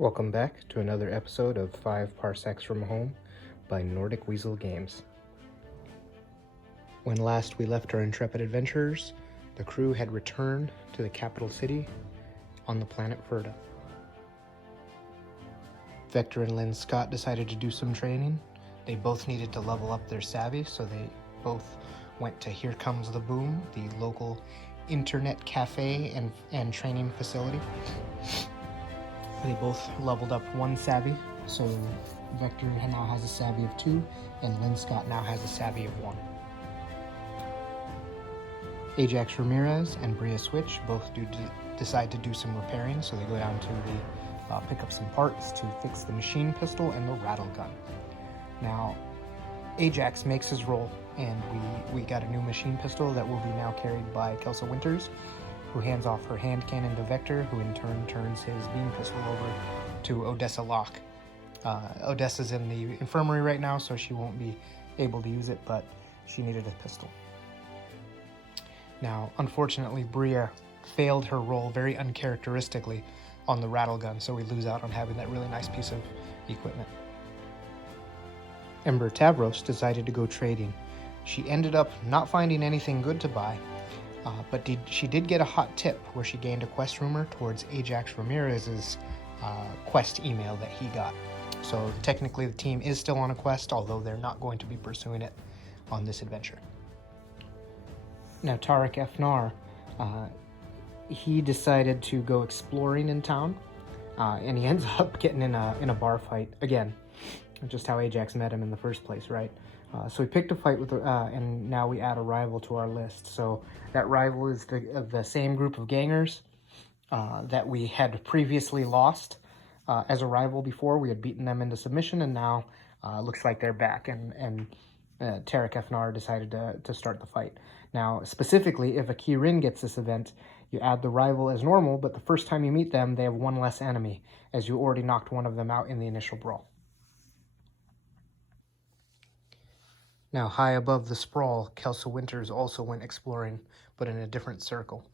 Welcome back to another episode of 5 Parsecs from Home by Nordic Weasel Games. When last we left our intrepid adventurers, the crew had returned to the capital city on the planet Verda. Vector and Lynn Scott decided to do some training. They both needed to level up their savvy, so they both went to Here Comes the Boom, the local internet cafe and training facility. They both leveled up one savvy, so Vector now has a savvy of 2, and Lynn Scott now has a savvy of 1. Ajax Ramirez and Bria Switch both decide to do some repairing, so they go down to the pick up some parts to fix the machine pistol and the rattle gun. Now, Ajax makes his roll, and we got a new machine pistol that will be now carried by Kelsa Winters, who hands off her hand cannon to Vector, who in turn turns his beam pistol over to Odessa Locke. Odessa's in the infirmary right now, so she won't be able to use it, but she needed a pistol. Now, unfortunately, Bria failed her roll very uncharacteristically on the rattle gun, so we lose out on having that really nice piece of equipment. Ember Tavros decided to go trading. She ended up not finding anything good to buy, but she did get a hot tip where she gained a quest rumor towards Ajax Ramirez's quest email that he got. So technically the team is still on a quest, although they're not going to be pursuing it on this adventure. Now Tarek Efnar, he decided to go exploring in town, and he ends up getting in a bar fight again, just how Ajax met him in the first place, right? So we picked a fight with, and now we add a rival to our list. So that rival is the same group of gangers that we had previously lost as a rival before. We had beaten them into submission, and now looks like they're back. And Tarek Efnar decided to start the fight. Now, specifically, if a Kirin gets this event, you add the rival as normal, but the first time you meet them, they have one less enemy, as you already knocked one of them out in the initial brawl. Now, high above the sprawl, Kelsa Winters also went exploring, but in a different circle.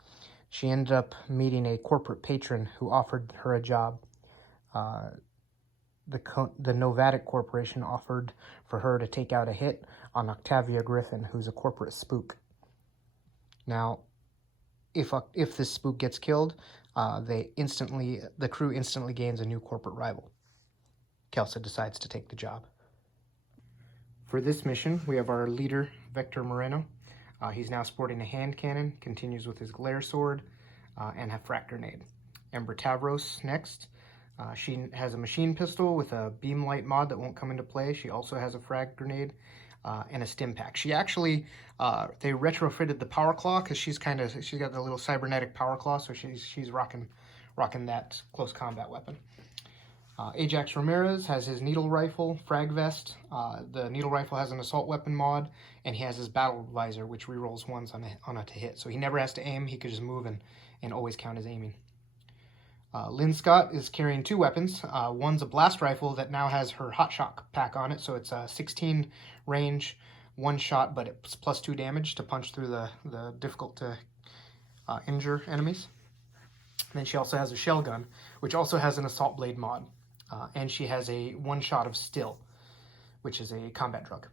She ended up meeting a corporate patron who offered her a job. The Knovatics Corporation offered for her to take out a hit on Octavia Griffin, who's a corporate spook. Now, if this spook gets killed, the crew instantly gains a new corporate rival. Kelsa decides to take the job. For this mission, we have our leader, Vector Moreno. He's now sporting a hand cannon, continues with his glare sword, and a frag grenade. Ember Tavros next. She has a machine pistol with a beam light mod that won't come into play. She also has a frag grenade and a stim pack. She actually, they retrofitted the power claw because she's got the little cybernetic power claw, so she's rocking that close combat weapon. Ajax Ramirez has his needle rifle, frag vest. The needle rifle has an assault weapon mod, and he has his battle visor, which rerolls ones on a to hit. So he never has to aim, he could just move and always count as aiming. Lynn Scott is carrying 2 weapons. One's a blast rifle that now has her hot shot pack on it, so it's a 16 range, 1 shot, but it's plus 2 damage to punch through the difficult to injure enemies. And then she also has a shell gun, which also has an assault blade mod. And she has a 1 shot of still, which is a combat drug.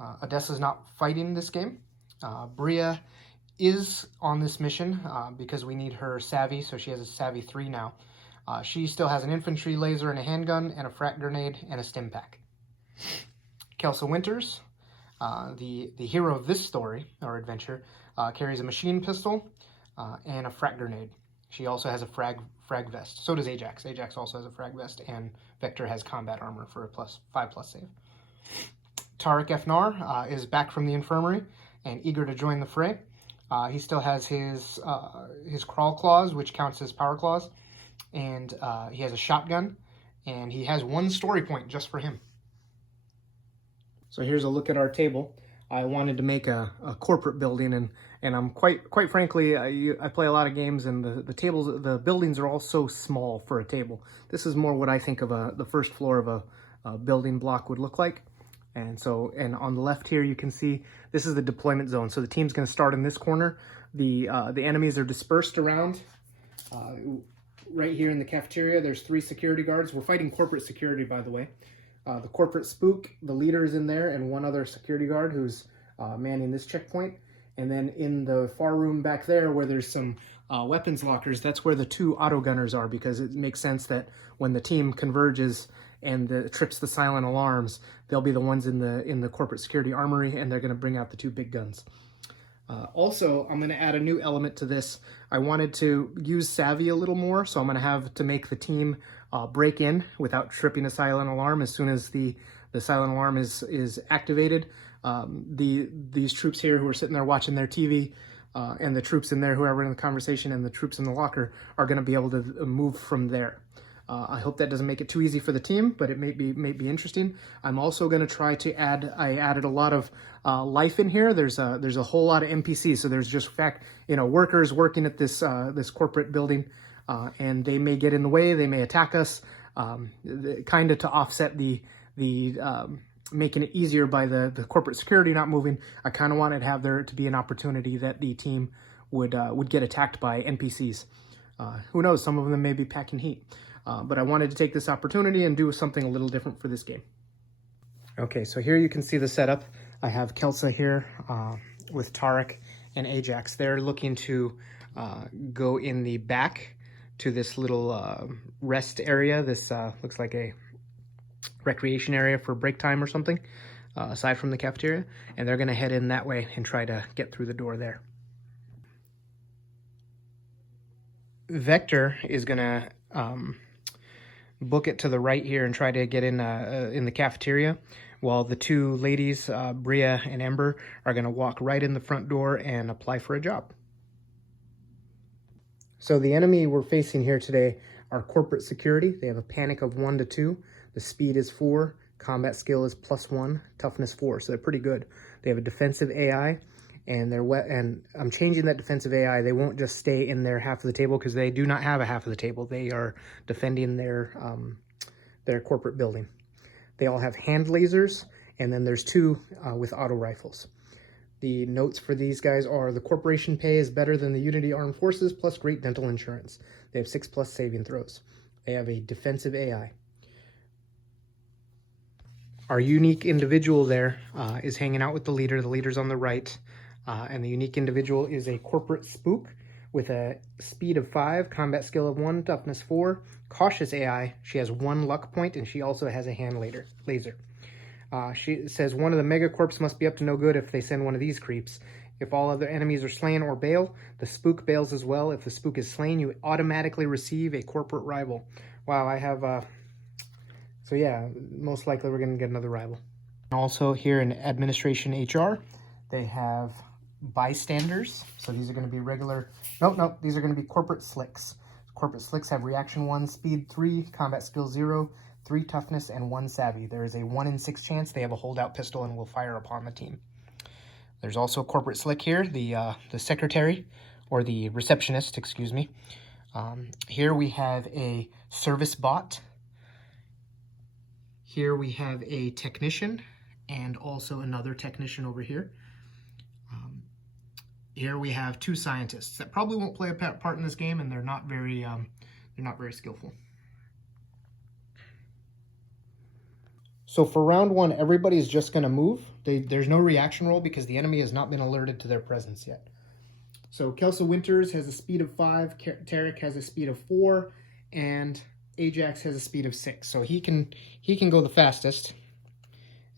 Odessa's not fighting this game. Bria is on this mission because we need her savvy, so she has a savvy 3 now. She still has an infantry laser and a handgun and a frag grenade and a stim pack. Kelsa Winters, the hero of this story or adventure, carries a machine pistol and a frag grenade. She also has a frag vest. So does Ajax. Ajax also has a frag vest, and Vector has combat armor for a 5+ save. Tarek Efnar is back from the infirmary and eager to join the fray. He still has his crawl claws, which counts as power claws, and he has a shotgun, and he has 1 story point just for him. So here's a look at our table. I wanted to make a corporate building, and I'm quite frankly, I play a lot of games, and the buildings are all so small for a table. This is more what I think of the first floor of a building block would look like. And on the left here, you can see this is the deployment zone. So the team's going to start in this corner. The enemies are dispersed around right here in the cafeteria, there's 3 security guards. We're fighting corporate security, by the way. The corporate spook, the leader is in there, and 1 other security guard who's manning this checkpoint. And then in the far room back there where there's some weapons lockers, that's where the 2 auto gunners are, because it makes sense that when the team converges and trips the silent alarms, they'll be the ones in the corporate security armory, and they're going to bring out the 2 big guns. Also, I'm going to add a new element to this. I wanted to use Savvy a little more, so I'm going to have to make the team break in without tripping a silent alarm. As soon as the silent alarm is activated, these troops here who are sitting there watching their TV, and the troops in there who are in the conversation, and the troops in the locker are going to be able to move from there. I hope that doesn't make it too easy for the team, but it may be interesting. I'm also going to try to I added a lot of life in here. There's a whole lot of NPCs. So there's just workers working at this corporate building, and they may get in the way. They may attack us, kind of to offset the making it easier by the corporate security not moving. I kind of wanted to have there to be an opportunity that the team would get attacked by NPCs. Who knows? Some of them may be packing heat. But I wanted to take this opportunity and do something a little different for this game. Okay, so here you can see the setup. I have Kelsa here with Tarek and Ajax. They're looking to go in the back to this little rest area. This looks like a recreation area for break time or something, aside from the cafeteria. And they're going to head in that way and try to get through the door there. Vector is going to book it to the right here and try to get in the cafeteria, while the 2 ladies, Bria and Ember, are going to walk right in the front door and apply for a job. So the enemy we're facing here today are corporate security. They have a panic of 1 to 2. The speed is 4. Combat skill is +1. Toughness 4. So they're pretty good. They have a defensive AI. And I'm changing that defensive AI. They won't just stay in their half of the table, because they do not have a half of the table. They are defending their corporate building. They all have hand lasers, and then there's 2 with auto rifles. The notes for these guys are: the corporation pay is better than the Unity Armed Forces, plus great dental insurance. They have 6+ saving throws. They have a defensive AI. Our unique individual there is hanging out with the leader. The leader's on the right. And the unique individual is a corporate spook with a speed of 5, combat skill of 1, toughness 4, cautious AI. She has 1 luck point, and she also has a hand laser. She says one of the megacorps must be up to no good if they send one of these creeps. If all other enemies are slain or bail, the spook bails as well. If the spook is slain, you automatically receive a corporate rival. Wow, I have... So yeah, most likely we're going to get another rival. Also here in Administration HR, they have Bystanders. So these are going to be regular... Nope, these are going to be corporate slicks. Corporate slicks have reaction 1, speed 3, combat skill 0, 3 toughness, and 1 savvy. There is a 1 in 6 chance they have a holdout pistol and will fire upon the team. There's also a corporate slick here, the secretary, or the receptionist, excuse me. Here we have a service bot. Here we have a technician, and also another technician over here. Here we have 2 scientists that probably won't play a part in this game, and they're not very skillful. So for round 1, everybody's just going to move. There's no reaction roll because the enemy has not been alerted to their presence yet. So Kelsa Winters has a speed of 5, Tarek has a speed of 4, and Ajax has a speed of 6. So he can go the fastest,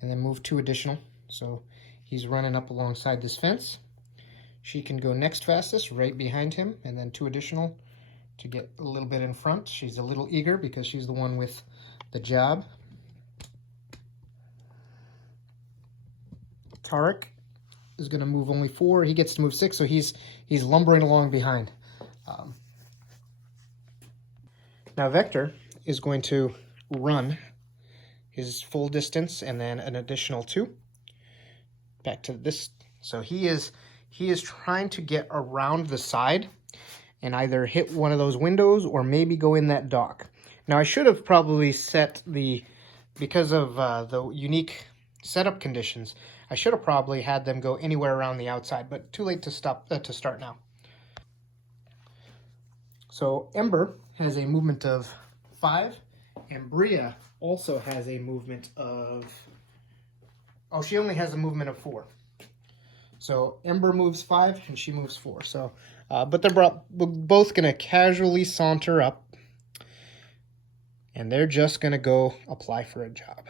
and then move 2 additional. So he's running up alongside this fence. She can go next fastest, right behind him, and then 2 additional to get a little bit in front. She's a little eager because she's the one with the job. Tarek is going to move only 4. He gets to move 6, so he's lumbering along behind. Now Vector is going to run his full distance and then an additional 2 back to this. So he is trying to get around the side and either hit one of those windows or maybe go in that dock. Now I should have probably set because of the unique setup conditions, I should have probably had them go anywhere around the outside, but too late to start now. So Ember has a movement of 5, and Bria also has a movement of... Oh, she only has a movement of 4. So Ember moves 5 and she moves 4. So, but they're both going to casually saunter up, and they're just going to go apply for a job.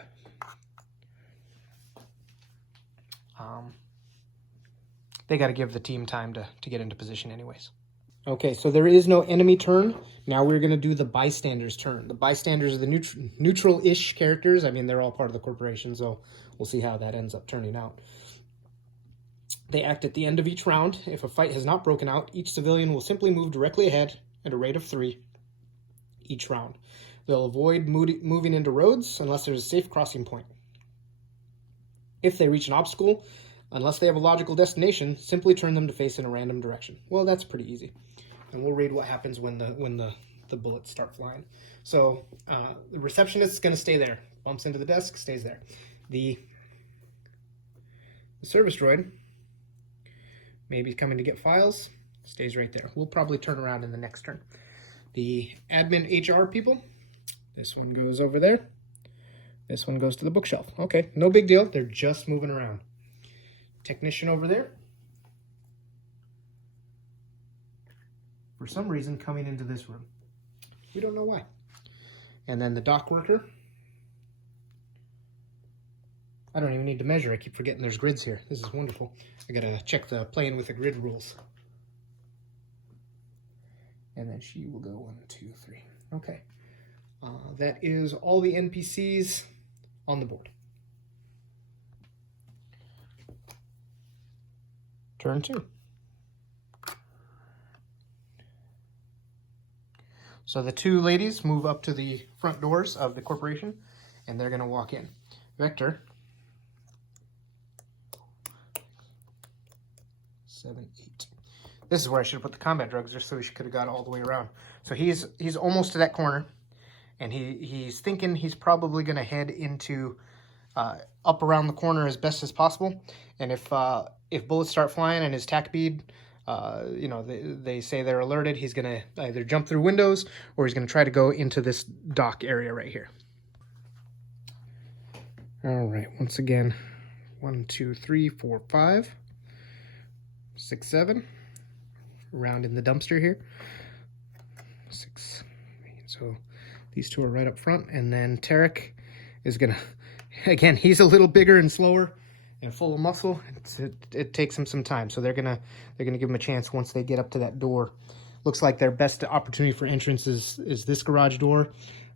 They got to give the team time to get into position anyways. Okay, so there is no enemy turn. Now we're going to do the Bystanders turn. The Bystanders are the neutral-ish characters. I mean, they're all part of the corporation, so we'll see how that ends up turning out. They act at the end of each round. If a fight has not broken out, each civilian will simply move directly ahead at a rate of 3 each round. They'll avoid moving into roads unless there's a safe crossing point. If they reach an obstacle, unless they have a logical destination, simply turn them to face in a random direction. Well, that's pretty easy. And we'll read what happens when the bullets start flying. So the receptionist is going to stay there. Bumps into the desk, stays there. The service droid, maybe coming to get files, stays right there. We'll probably turn around in the next turn. The admin HR people, this one goes over there. This one goes to the bookshelf. Okay, no big deal. They're just moving around. Technician over there, for some reason, coming into this room. We don't know why. And then the dock worker. I don't even need to measure. I keep forgetting there's grids here. This is wonderful. I gotta check the playing with the grid rules. And then she will go 1, 2, 3. Okay. That is all the NPCs on the board. Turn 2. So the 2 ladies move up to the front doors of the corporation, and they're going to walk in. Vector, 7, 8. This is where I should have put the combat drugs, just so he could have got all the way around. So he's almost to that corner, and he's thinking he's probably going to head into up around the corner as best as possible. And if bullets start flying and his tack bead, you know, they say they're alerted, he's going to either jump through windows or he's going to try to go into this dock area right here. All right, once again, 1, 2, 3, 4, 5, 6, 7. Around in the dumpster here. 6. So these 2 are right up front, and then Tarek is going to, again, he's a little bigger and slower and full of muscle. It takes him some time, so they're gonna give him a chance once they get up to that door. Looks like their best opportunity for entrance is this garage door,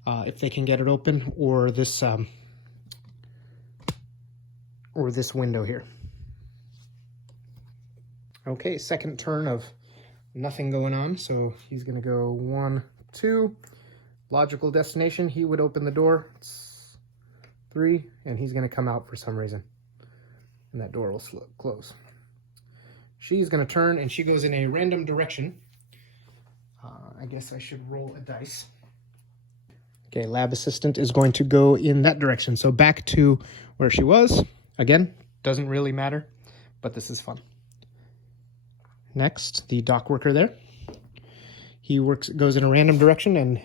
if they can get it open, or this window here. Okay, second turn of nothing going on, so he's gonna go 1, 2. Logical destination, he would open the door. It's 3, and he's gonna come out for some reason. And that door will close. She's going to turn, and she goes in a random direction. I guess I should roll a dice. Okay, lab assistant is going to go in that direction. So back to where she was. Again, doesn't really matter, but this is fun. Next, the dock worker there. He goes in a random direction, and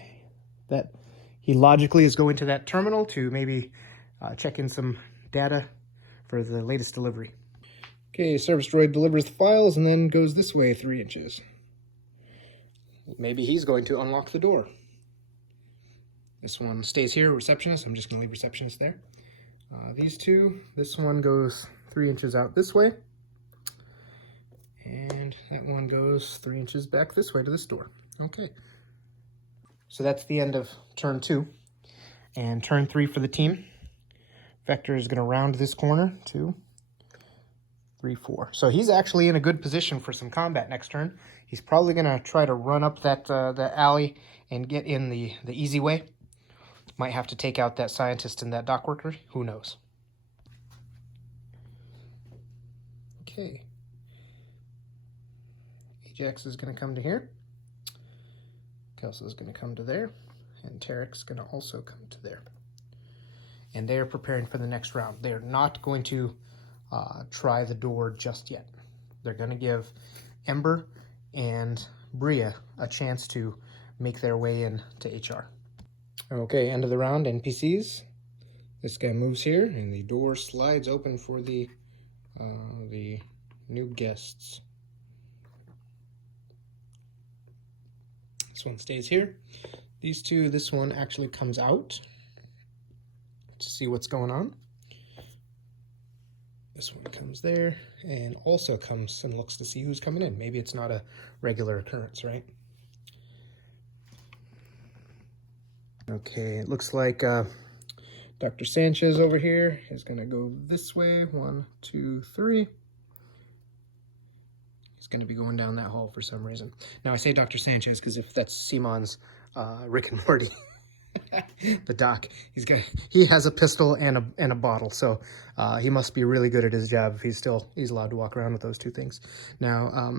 that he logically is going to that terminal to maybe check in some data for the latest delivery. Okay, service droid delivers the files and then goes this way 3 inches. Maybe he's going to unlock the door. This one stays here, receptionist. I'm just going to leave receptionist there. These 2, this one goes 3 inches out this way. And that one goes 3 inches back this way to this door. Okay. So that's the end of turn 2. And turn 3 for the team. Vector is going to round this corner, 2, 3, 4. So he's actually in a good position for some combat next turn. He's probably going to try to run up that the alley and get in the easy way. Might have to take out that scientist and that dock worker. Who knows? Okay. Ajax is going to come to here. Kelsa is going to come to there. And Tarek's going to also come to there. And they are preparing for the next round. They're not going to try the door just yet. They're going to give Ember and Bria a chance to make their way into HR. Okay, end of the round, NPCs. This guy moves here, and the door slides open for the new guests. This one stays here. These two, this one actually comes out to see what's going on. This one comes there and also comes and looks to see who's coming in. Maybe it's not a regular occurrence, right? Okay, it looks like Dr. Sanchez over here is going to go this way. 1, 2, 3. He's going to be going down that hall for some reason. Now, I say Dr. Sanchez because if that's Simon's Rick and Morty, the doc, he has a pistol and a bottle, so he must be really good at his job if he's allowed to walk around with those two things. Now,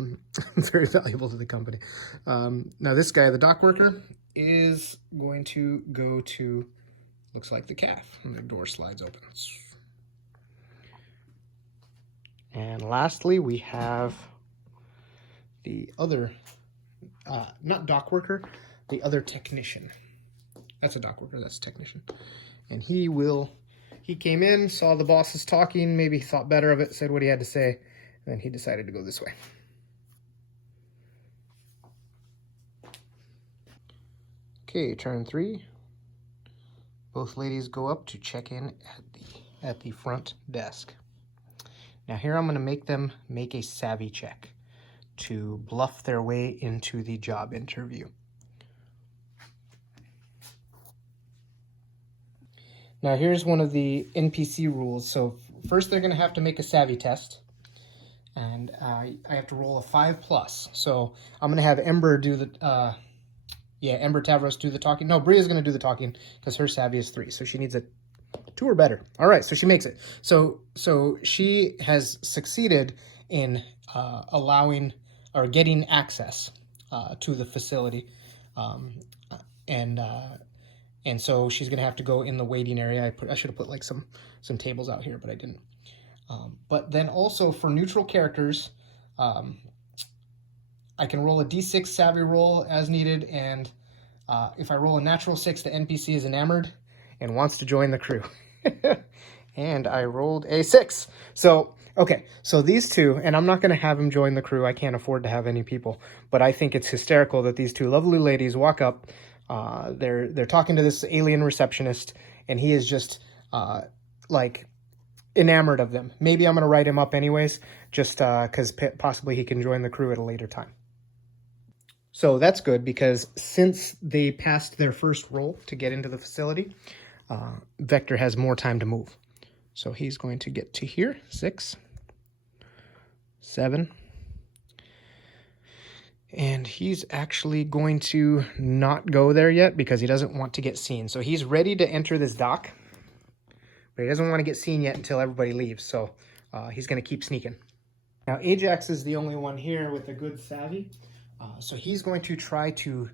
very valuable to the company. Now, this guy, the dock worker, is going to go to, looks like the calf, and the door slides open. And lastly, we have the other, not dock worker, the other technician. That's a dock worker, that's a technician. And he came in, saw the bosses talking, maybe thought better of it, said what he had to say, and then he decided to go this way. Okay, turn 3. Both ladies go up to check in at the front desk. Now here I'm going to make them make a savvy check to bluff their way into the job interview. Now here's one of the NPC rules. So first they're going to have to make a savvy test, and I have to roll a 5+. So I'm going to have Ember do the Ember Tavros do the talking. No, Bria's going to do the talking because her savvy is 3, so she needs a 2 or better. All right, so she makes it. So she has succeeded in allowing or getting access to the facility, and so she's going to have to go in the waiting area. I should have put like some tables out here, but I didn't. But then also for neutral characters, I can roll a D6 savvy roll as needed, and if I roll a natural 6, the NPC is enamored and wants to join the crew. And I rolled a 6. So, okay, so these two, and I'm not going to have him join the crew. I can't afford to have any people, but I think it's hysterical that these two lovely ladies walk up. They're talking to this alien receptionist, and he is just like enamored of them. Maybe I'm going to write him up anyways, just because possibly he can join the crew at a later time. So that's good, because since they passed their first roll to get into the facility, Vector has more time to move. So he's going to get to here, 6, 7, and he's actually going to not go there yet because he doesn't want to get seen. So he's ready to enter this dock, but he doesn't want to get seen yet until everybody leaves. So he's going to keep sneaking. Now Ajax is the only one here with a good savvy. So he's going to try to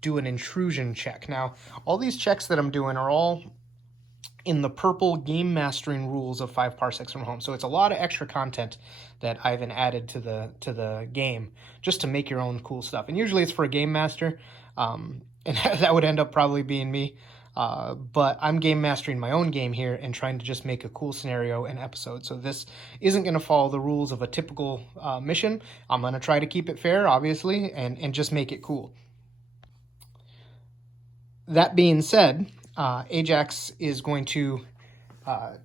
do an intrusion check. Now, all these checks that I'm doing are all in the purple game mastering rules of 5 Parsecs from Home. So it's a lot of extra content that I've added to the game just to make your own cool stuff. And usually it's for a game master, and that would end up probably being me. But I'm game mastering my own game here and trying to just make a cool scenario and episode. So this isn't going to follow the rules of a typical mission. I'm going to try to keep it fair, obviously, and just make it cool. That being said, Ajax is going to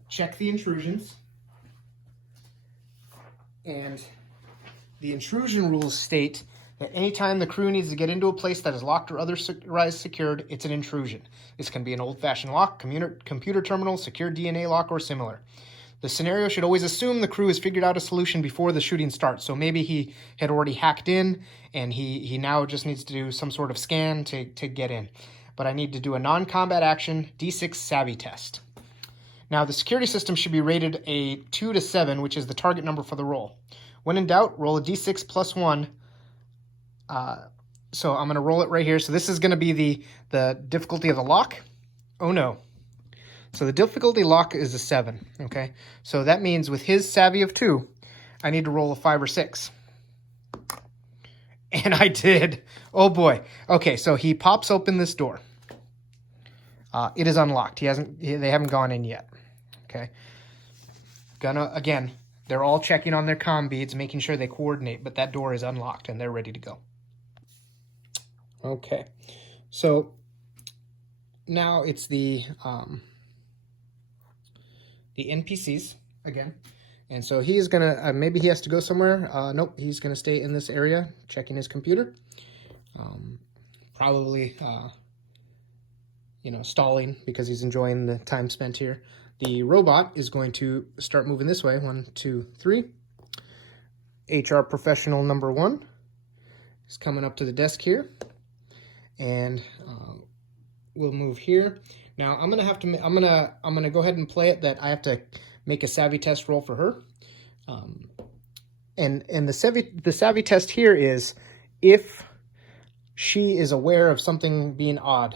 check the intrusions. And the intrusion rules state that anytime the crew needs to get into a place that is locked or otherwise secured, it's an intrusion. This can be an old-fashioned lock, computer terminal, secure DNA lock, or similar. The scenario should always assume the crew has figured out a solution before the shooting starts. So maybe he had already hacked in, and he now just needs to do some sort of scan to get in. But I need to do a non-combat action D6 savvy test. Now, the security system should be rated a 2 to 7, which is the target number for the roll. When in doubt, roll a D6 plus 1. So I'm going to roll it right here. So this is going to be the difficulty of the lock. Oh, no. So the difficulty lock is a 7, okay? So that means with his savvy of 2, I need to roll a 5 or 6. And I did. Oh boy. Okay, so he pops open this door. It is unlocked. They haven't gone in yet. Okay. Again, they're all checking on their comm beads, making sure they coordinate, but that door is unlocked and they're ready to go. Okay. So now it's the NPCs again. And so he's gonna, maybe he has to go somewhere. Nope, he's gonna stay in this area, checking his computer. Probably, stalling because he's enjoying the time spent here. The robot is going to start moving this way. 1, 2, 3. HR professional number 1 is coming up to the desk here. And we'll move here. Now I'm gonna go ahead and play it that I have to make a savvy test roll for her. And the savvy test here is if she is aware of something being odd,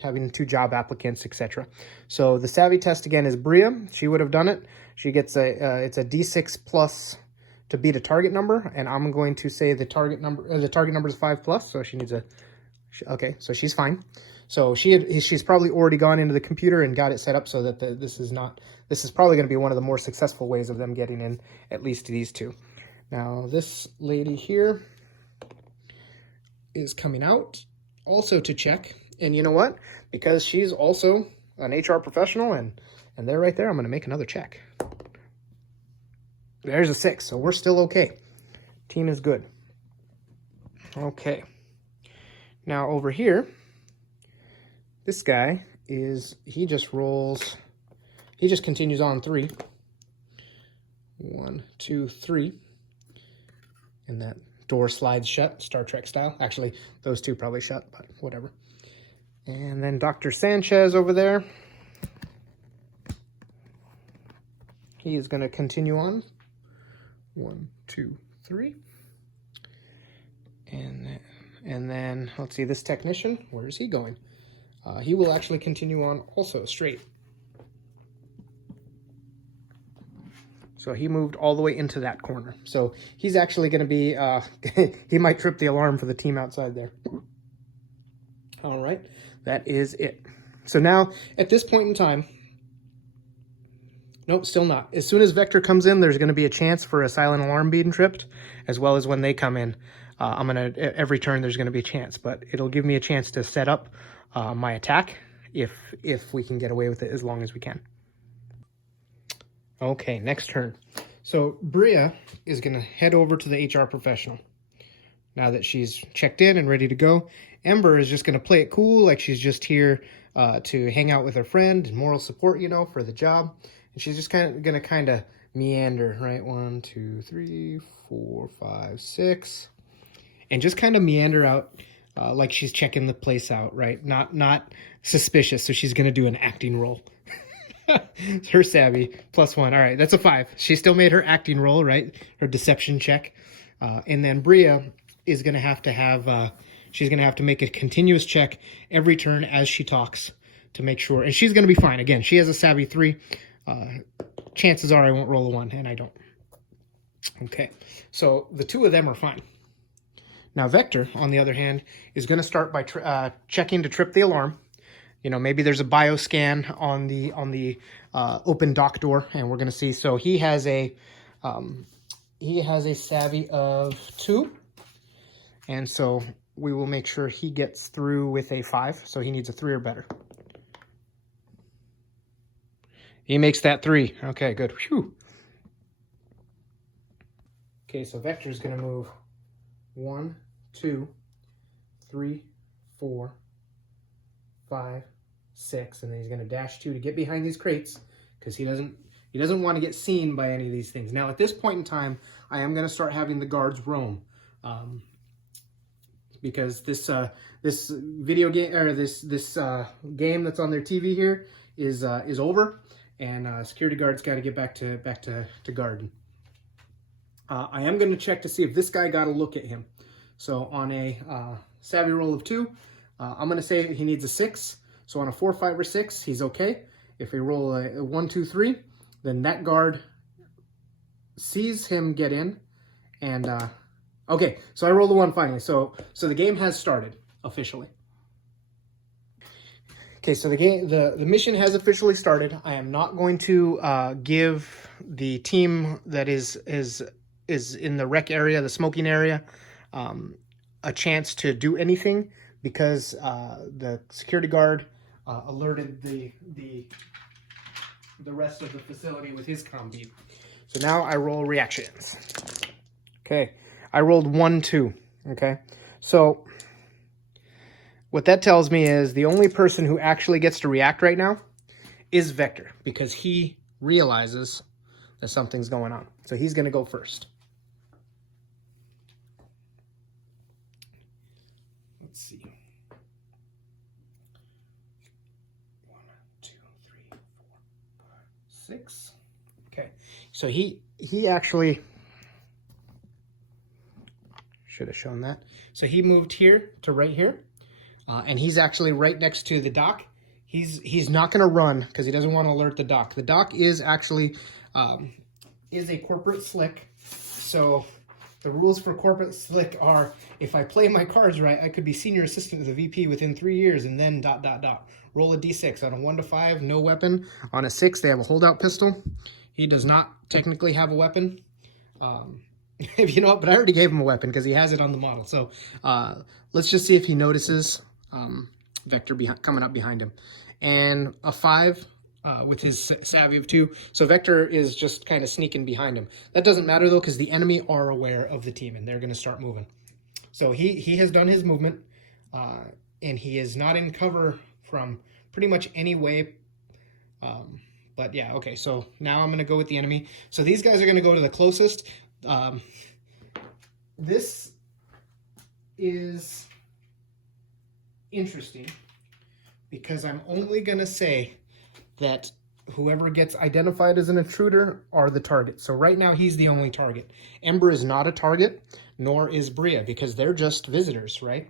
having 2 job applicants, etc. So the savvy test again is Bria. She would have done it. She gets it's a D6 plus to beat a target number, and I'm going to say the target number is 5 plus. So she needs okay. So she's fine. So she's probably already gone into the computer and got it set up so that this is probably going to be one of the more successful ways of them getting in at least these 2. Now this lady here is coming out also to check, and you know what, because she's also an HR professional and they're right there, I'm going to make another check. There's a 6, so we're still okay. Team is good. Okay, now over here, this guy he just continues on 3. 1, 2, 3, and that door slides shut, Star Trek style. Actually, those 2 probably shut, but whatever. And then Dr. Sanchez over there. He is going to continue on. 1, 2, 3. And then, let's see, this technician, where is he going? He will actually continue on also straight. So he moved all the way into that corner. So he's actually going to be, he might trip the alarm for the team outside there. All right, that is it. So now, at this point in time, nope, still not. As soon as Vector comes in, there's going to be a chance for a silent alarm being tripped, as well as when they come in. Every turn there's going to be a chance, but it'll give me a chance to set up my attack if we can get away with it as long as we can. Okay, next turn. So Bria is going to head over to the HR professional. Now that she's checked in and ready to go, Ember is just going to play it cool, like she's just here to hang out with her friend and moral support, for the job. And she's just going to meander, right? 1, 2, 3, 4, 5, 6. And just kind of meander out like she's checking the place out, right? Not suspicious, so she's going to do an acting roll. Her savvy, +1. All right, that's a 5. She still made her acting roll, right? Her deception check. And then Bria is going to have to she's going to have to make a continuous check every turn as she talks to make sure. And she's going to be fine. Again, she has a savvy 3. Chances are I won't roll a 1, and I don't. Okay, so the 2 of them are fine. Now Vector, on the other hand, is going to start by checking to trip the alarm. Maybe there's a bioscan on the open dock door, and we're going to see. So he has a savvy of 2, and so we will make sure he gets through with a 5. So he needs a 3 or better. He makes that 3. Okay, good. Whew. Okay, so Vector's going to move 1, 2, 3, 4, 5, 6, and then he's going to dash 2 to get behind these crates because he doesn't want to get seen by any of these things. Now, at this point in time, I am going to start having the guards roam because this video game or this game that's on their TV here is over, and security guards got to get back to guarding. I am going to check to see if this guy got a look at him. So on a savvy roll of 2, I'm going to say he needs a 6. So on a 4, 5, or 6, he's okay. If we roll a 1, 2, 3, then that guard sees him get in and Okay, so I rolled a 1 finally. So the game has started officially. Okay, so the mission has officially started. I am not going to give the team that is in the wreck area, the smoking area, a chance to do anything because the security guard alerted the rest of the facility with his comm beep. So now I roll reactions. Okay, I rolled 1, 2. Okay, so what that tells me is the only person who actually gets to react right now is Vector, because he realizes that something's going on. So he's going to go first. Let's see. 1, 2, 3, 4, 5, 6. Okay, so he actually should have shown that. So he moved here to right here. And he's actually right next to the dock. He's not going to run because he doesn't want to alert the dock. The dock is actually is a corporate slick. So the rules for corporate slick are, if I play my cards right, I could be senior assistant to the VP within 3 years, and then ... Roll a d6 on a 1 to 5, no weapon. On a 6, they have a holdout pistol. He does not technically have a weapon. If you know what, but I already gave him a weapon because he has it on the model. So let's just see if he notices Vector coming up behind him. And a 5 with his savvy of 2. So Vector is just kind of sneaking behind him. That doesn't matter though, because the enemy are aware of the team and they're going to start moving. So he has done his movement, and he is not in cover from pretty much any way. But yeah, okay, so now I'm going to go with the enemy. So these guys are going to go to the closest. This is interesting because I'm only going to say that whoever gets identified as an intruder are the target. So right now he's the only target. Ember is not a target, nor is Bria, because they're just visitors, right?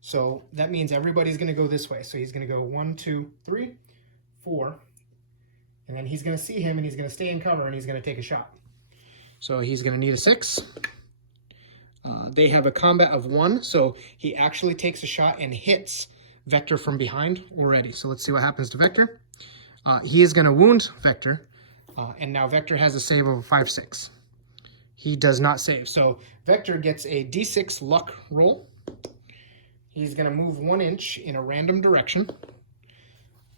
So that means everybody's going to go this way. So he's going to go 1, 2, 3, 4, and then he's going to see him and he's going to stay in cover and he's going to take a shot. So he's going to need a 6. They have a combat of 1, so he actually takes a shot and hits Vector from behind already. So let's see what happens to Vector. He is going to wound Vector, and now Vector has a save of a 5, 6. He does not save. So Vector gets a d6 luck roll. He's going to move 1 inch in a random direction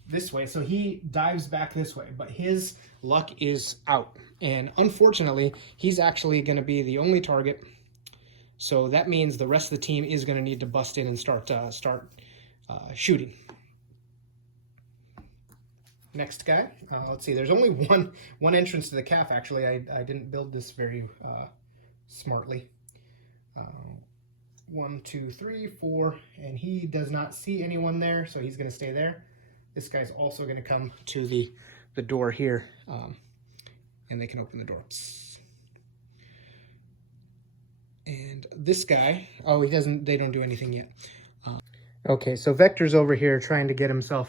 this way. So he dives back this way, but his luck is out. And unfortunately, he's actually going to be the only target. So that means the rest of the team is going to need to bust in and start shooting. Next guy. Let's see. There's only one entrance to the calf, actually. I didn't build this very smartly. 1, 2, 3, 4. And he does not see anyone there, so he's going to stay there. This guy's also going to come to the door here. And they can open the door. And this guy, oh, they don't do anything yet. Okay, so Vector's over here trying to get himself,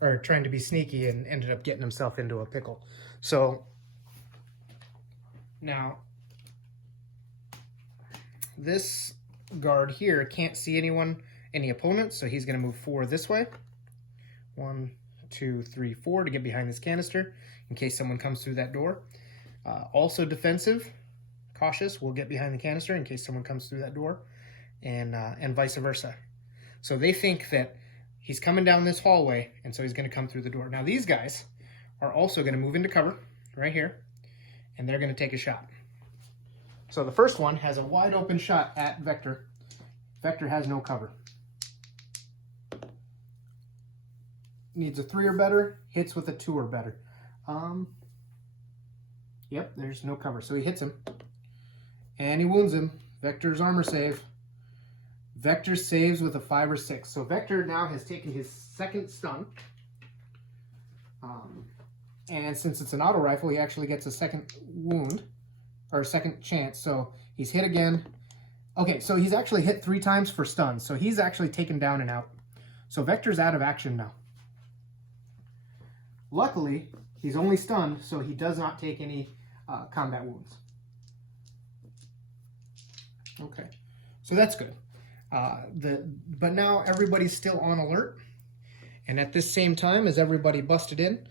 or trying to be sneaky, and ended up getting himself into a pickle. So now this guard here can't see any opponents, so he's going to move 4 this way. 1, 2, 3, 4 to get behind this canister in case someone comes through that door. Also defensive, cautious, will get behind the canister in case someone comes through that door, and vice versa. So they think that he's coming down this hallway, and so he's going to come through the door. Now these guys are also going to move into cover right here, and they're going to take a shot. So the first one has a wide open shot at Vector. Vector has no cover. Needs a 3 or better, hits with a 2 or better. Yep, there's no cover. So he hits him. And he wounds him. Vector's armor save. Vector saves with a 5 or 6. So Vector now has taken his 2nd stun. And since it's an auto rifle, he actually gets a 2nd wound. Or a 2nd chance. So he's hit again. Okay, so he's actually hit 3 times for stuns. So he's actually taken down and out. So Vector's out of action now. Luckily, he's only stunned, so he does not take any combat wounds. Okay, so that's good. But now everybody's still on alert, and at this same time as everybody busted in,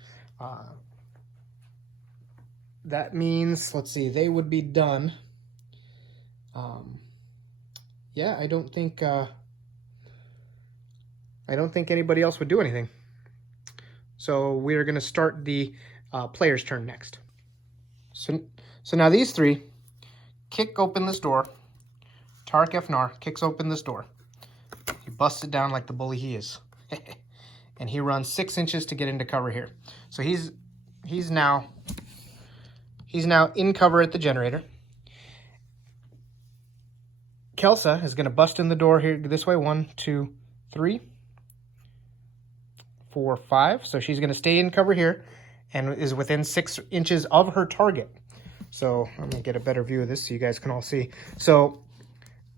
that means, let's see, they would be done. Yeah, I don't think anybody else would do anything. So we're going to start the player's turn next. So now these three kick open this door. Tarek Efnar kicks open this door. He busts it down like the bully he is. And he runs 6 inches to get into cover here. So he's now in cover at the generator. Kelsa is going to bust in the door here this way. 1, 2, 3, 4, 5. So she's going to stay in cover here and is within 6 inches of her target. So I'm going to get a better view of this so you guys can all see. So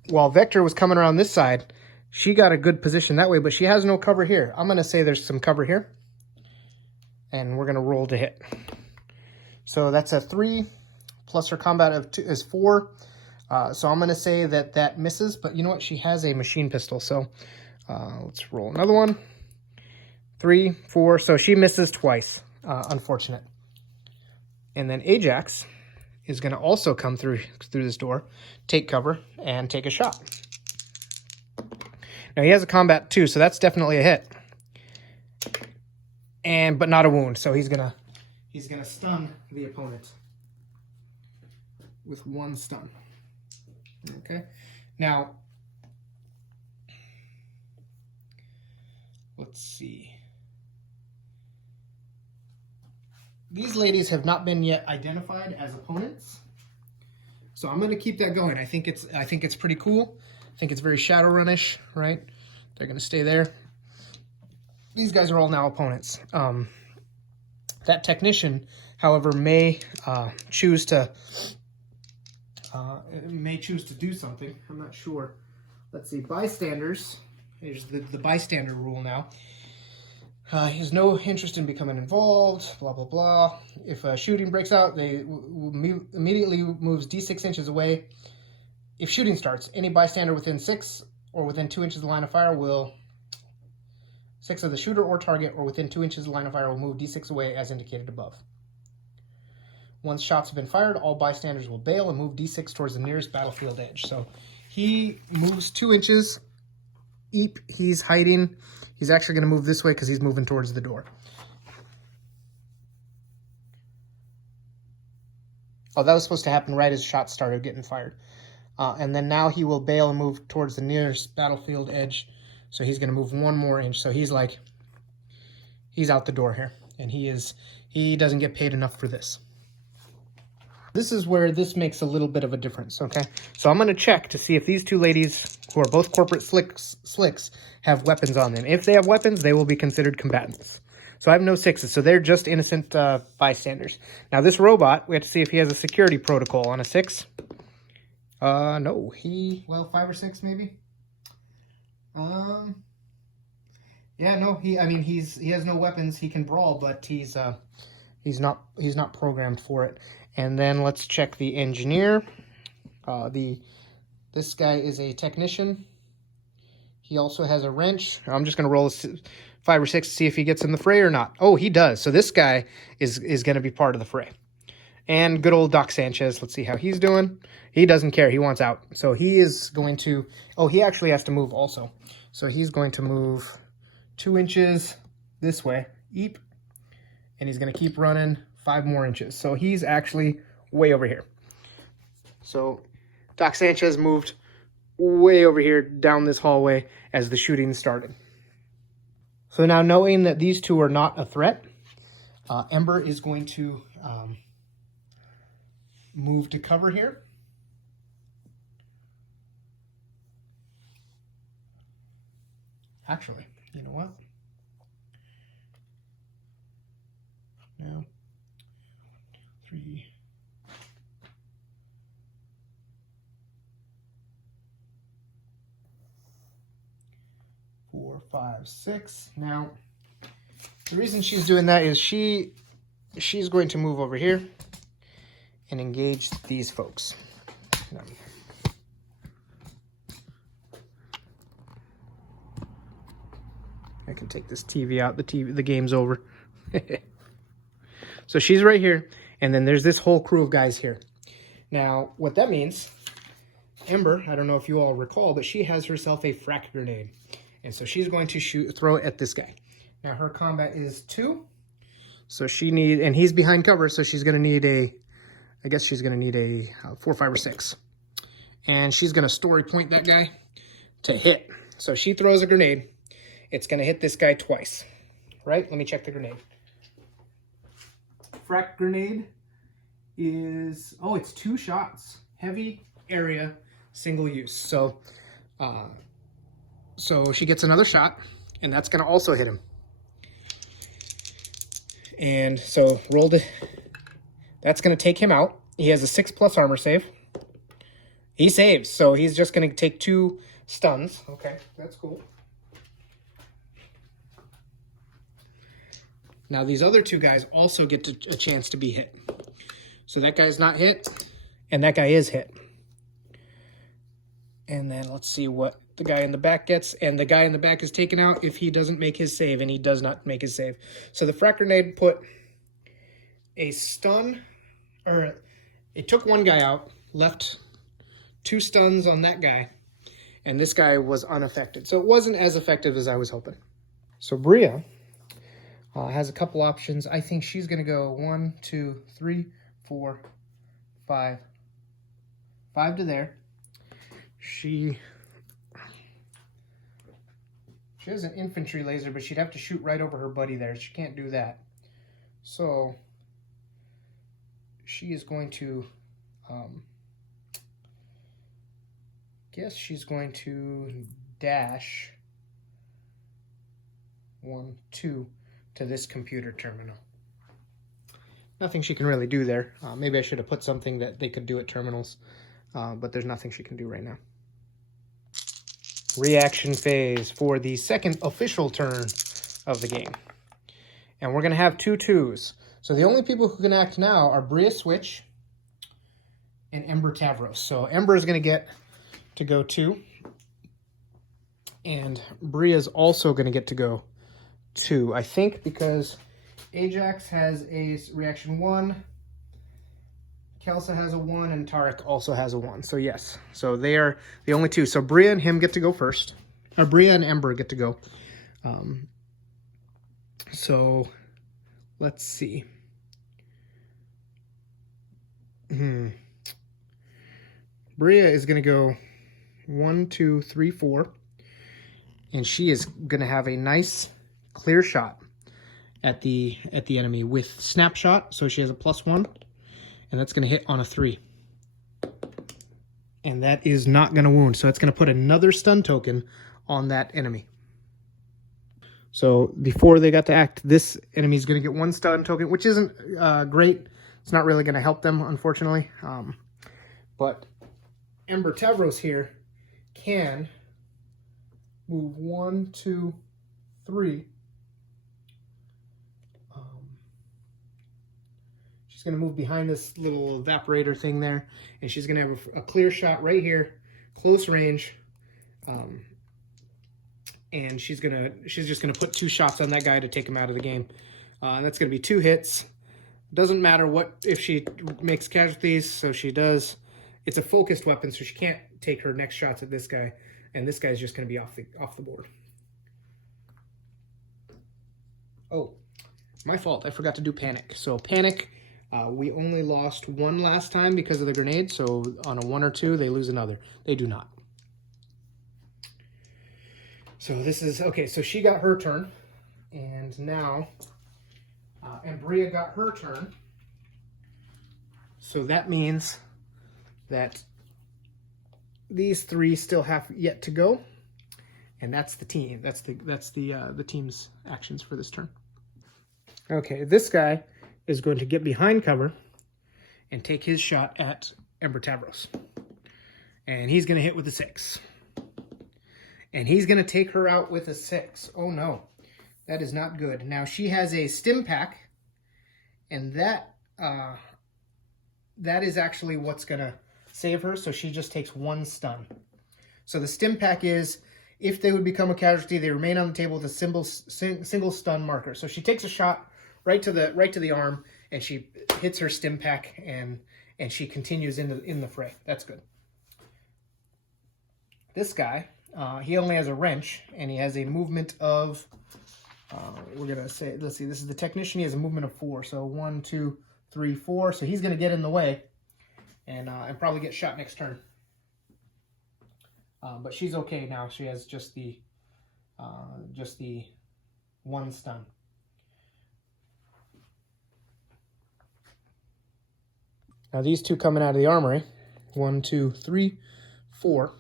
while Vector was coming around this side, she got a good position that way, but she has no cover here. I'm going to say there's some cover here, and we're going to roll to hit. So that's a 3, plus her combat of 2 is 4. So I'm going to say that misses, but you know what? She has a machine pistol, so let's roll another one. 3, 4, so she misses twice. Unfortunate. And then Ajax is going to also come through this door, take cover, and take a shot. Now he has a combat 2, so that's definitely a hit. But not a wound, so he's gonna stun the opponent with 1 stun. Okay. Now let's see. These ladies have not been yet identified as opponents, so I'm going to keep that going. I think it's pretty cool. I think it's very Shadowrun-ish, right? They're going to stay there. These guys are all now opponents. That technician, however, may choose to do something. I'm not sure. Let's see. Bystanders. Here's the bystander rule now. He has no interest in becoming involved, blah, blah, blah. If a shooting breaks out, they immediately moves D6 inches away. If shooting starts, any bystander within 6 or within 2 inches of the line of fire will... 6 of the shooter or target or within 2 inches of the line of fire will move D6 away as indicated above. Once shots have been fired, all bystanders will bail and move D6 towards the nearest battlefield edge. So he moves 2 inches. Eep, he's hiding. He's actually going to move this way because he's moving towards the door. Oh, that was supposed to happen right as shots started getting fired. And then now he will bail and move towards the nearest battlefield edge. So he's going to move 1 more inch. So he's out the door here. And he doesn't get paid enough for this. This is where this makes a little bit of a difference, okay? So I'm going to check to see if these 2 ladies, who are both corporate slicks, have weapons on them. If they have weapons, they will be considered combatants. So I have no 6s, so they're just innocent bystanders. Now this robot, we have to see if he has a security protocol on a 6. No, 5 or 6 maybe? Yeah, no, he has no weapons. He can brawl, but he's not programmed for it. And then let's check the engineer. This guy is a technician. He also has a wrench. I'm just going to roll 5 or 6 to see if he gets in the fray or not. Oh, he does. So this guy is going to be part of the fray. And good old Doc Sanchez. Let's see how he's doing. He doesn't care. He wants out. So he is going to... Oh, he actually has to move also. So he's going to move 2 inches this way. Eep. And he's going to keep running 5 more inches. So he's actually way over here. So Doc Sanchez moved way over here down this hallway as the shooting started. So now knowing that these 2 are not a threat, Ember is going to move to cover here. Actually, you know what? No. 3. 4, 5, 6. Now, the reason she's doing that is she's going to move over here and engage these folks. I can take this TV out. The game's over. So she's right here, and then there's this whole crew of guys here. Now, what that means, Ember, I don't know if you all recall, but she has herself a frack grenade. And so she's going to throw it at this guy. Now, her combat is 2. So and he's behind cover, so she's going to need I guess she's going to need a 4, 5, or 6. And she's going to story point that guy to hit. So she throws a grenade. It's going to hit this guy twice. Right? Let me check the grenade. Frack grenade is, it's 2 shots. Heavy area, single use. So she gets another shot, and that's going to also hit him. And so rolled it. That's going to take him out. He has a 6+ armor save. He saves, so he's just going to take 2 stuns. Okay, that's cool. Now these other 2 guys also get a chance to be hit. So that guy's not hit, and that guy is hit. And then let's see what the guy in the back gets. And the guy in the back is taken out if he doesn't make his save, and he does not make his save. So the frack grenade put a stun, or it took 1 guy out, left 2 stuns on that guy, and this guy was unaffected. So it wasn't as effective as I was hoping. So Bria has a couple options. I think she's going to go 1, 2, 3, 4, 5. 5 to there. She has an infantry laser, but she'd have to shoot right over her buddy there. She can't do that. So she is going to, guess she's going to dash 1, 2 to this computer terminal. Nothing she can really do there. Maybe I should have put something that they could do at terminals, but there's nothing she can do right now. Reaction phase for the second official turn of the game. And we're going to have 2 2s. So the only people who can act now are Bria Switch and Ember Tavros. So Ember is going to get to go 2. And Bria is also going to get to go 2. I think because Ajax has a reaction 1. Kelsa has a 1, and Tarek also has a 1. So yes, so they are the only 2. So Bria and him get to go first. Or Bria and Ember get to go. So let's see. Bria is going to go 1, 2, 3, 4. And she is going to have a nice clear shot at the enemy with snapshot. So she has a +1. And that's going to hit on a 3. And that is not going to wound. So it's going to put another stun token on that enemy. So before they got to act, this enemy is going to get 1 stun token, which isn't great. It's not really going to help them, unfortunately. But Ember Tavros here can move 1, 2, 3. She's going to move behind this little evaporator thing there, and she's going to have a clear shot right here, close range, and she's just going to put 2 shots on that guy to take him out of the game. That's going to be 2 hits. Doesn't matter if she makes casualties, so she does. It's a focused weapon, so she can't take her next shots at this guy, and this guy's just going to be off the board. Oh, my fault. I forgot to do panic. So panic. We only lost 1 last time because of the grenade, so on a 1 or 2, they lose another. They do not. So this is, okay, so she got her turn, and now, and Bria got her turn. So that means that these 3 still have yet to go, and that's the team. That's the team's actions for this turn. Okay, this guy is going to get behind cover and take his shot at Ember Tavros. And he's going to hit with a 6. And he's going to take her out with a 6. Oh no, that is not good. Now she has a stim pack, and that is actually what's going to save her. So she just takes 1 stun. So the stim pack is, If they would become a casualty, they remain on the table with a single stun marker. So she takes a shot right to the arm, and she hits her stim pack, and she continues in the fray. That's good. This guy, he only has a wrench, and he has a movement of, we're going to say, let's see, this is the technician. He has a movement of 4. So 1, 2, 3, 4. So he's going to get in the way and probably get shot next turn. But she's okay now. She has just the 1 stun. Now these two coming out of the armory, 1, 2, 3, 4.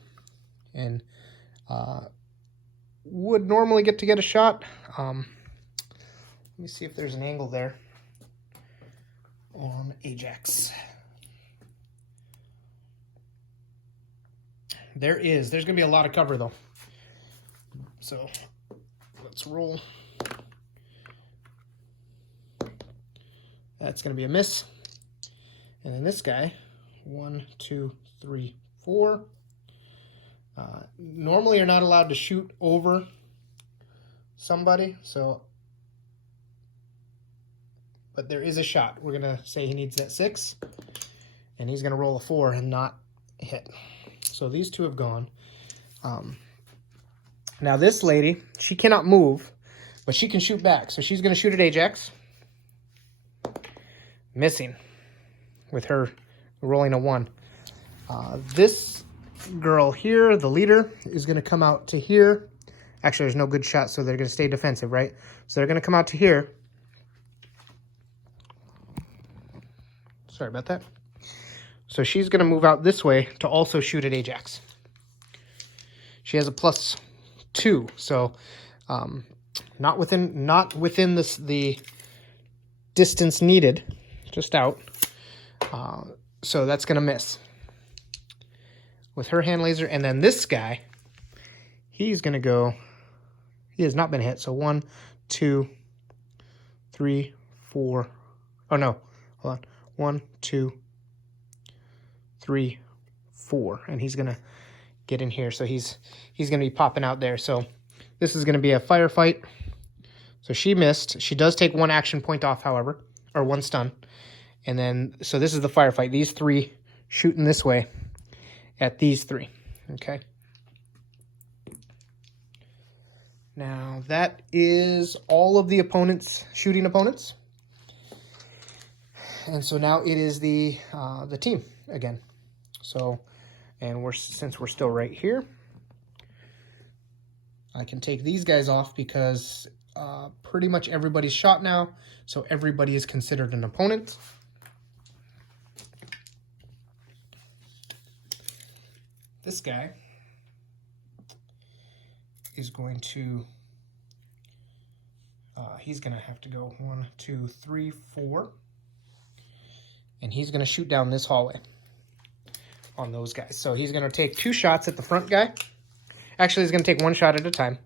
And would normally get a shot. Let me see if there's an angle there on Ajax. There's going to be a lot of cover though. So let's roll. That's going to be a miss. And then this guy, 1, 2, 3, 4. Normally you're not allowed to shoot over somebody, but there is a shot. We're going to say he needs that 6, and he's going to roll a 4 and not hit. So these two have gone. Now this lady, she cannot move, but she can shoot back. So she's going to shoot at Ajax. Missing with her rolling a 1. This girl here, the leader, is going to come out to here. Actually, there's no good shot, so they're going to stay defensive, right? So they're going to come out to here. Sorry about that. So she's going to move out this way to also shoot at Ajax. She has a +2, so not within the distance needed, just out. So that's going to miss with her hand laser. And then this guy, he's going to go, he has not been hit. So 1, 2, 3, 4. Oh, no. Hold on. 1, 2, 3, 4. And he's going to get in here. So he's going to be popping out there. So this is going to be a firefight. So she missed. She does take 1 action point off, however, or 1 stun. And then, so this is the firefight. These 3 shooting this way at these 3. Okay. Now that is all of the opponents, shooting opponents. And so now it is the team again. So, and since we're still right here, I can take these guys off because pretty much everybody's shot now. So everybody is considered an opponent. This guy is going to, he's going to have to go 1, 2, 3, 4. And he's going to shoot down this hallway on those guys. So he's going to take 2 shots at the front guy. Actually, he's going to take 1 shot at a time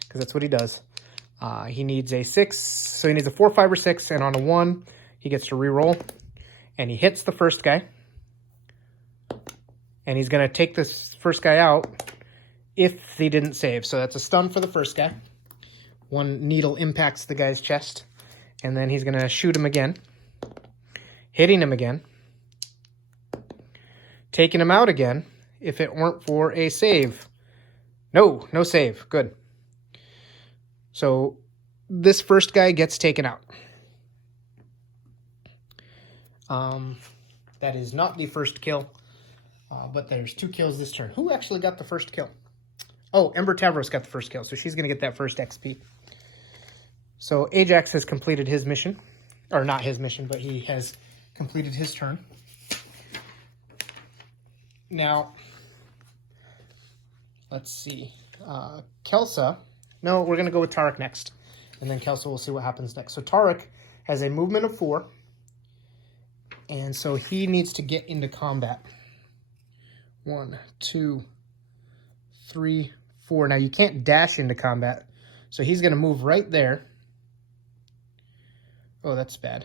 because that's what he does. He needs a 6, so he needs a 4, 5, or 6. And on a 1, he gets to re-roll. And he hits the first guy. And he's going to take this first guy out if he didn't save. So that's a stun for the first guy. 1 needle impacts the guy's chest. And then he's going to shoot him again. Hitting him again. Taking him out again if it weren't for a save. No save. Good. So this first guy gets taken out. That is not the first kill. But there's 2 kills this turn. Who actually got the first kill? Oh, Ember Tavros got the first kill, so she's going to get that first XP. So Ajax has completed his mission. Or not his mission, but he has completed his turn. Now, let's see. Kelsa. No, we're going to go with Tarek next. And then Kelsa, we'll see what happens next. So Tarek has a movement of 4. And so he needs to get into combat. 1, 2, 3, 4. Now you can't dash into combat. So he's going to move right there. Oh, that's bad.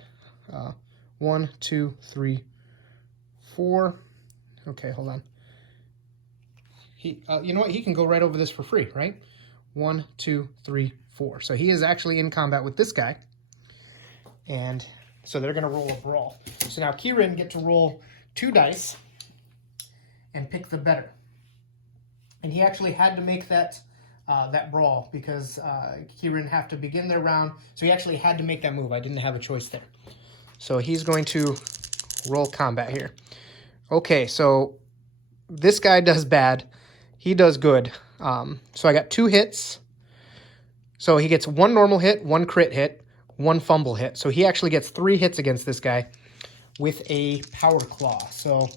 1, 2, 3, 4. Okay, hold on. you know what? He can go right over this for free, right? 1, 2, 3, 4. So he is actually in combat with this guy. And so they're going to roll a brawl. So now Kieran get to roll 2 dice and pick the better. And he actually had to make that brawl because Kieran have to begin their round. So he actually had to make that move. I didn't have a choice there. So he's going to roll combat here. Okay, so this guy does bad. He does good. So I got 2 hits. So he gets 1 normal hit, 1 crit hit, 1 fumble hit. So he actually gets 3 hits against this guy with a power claw. So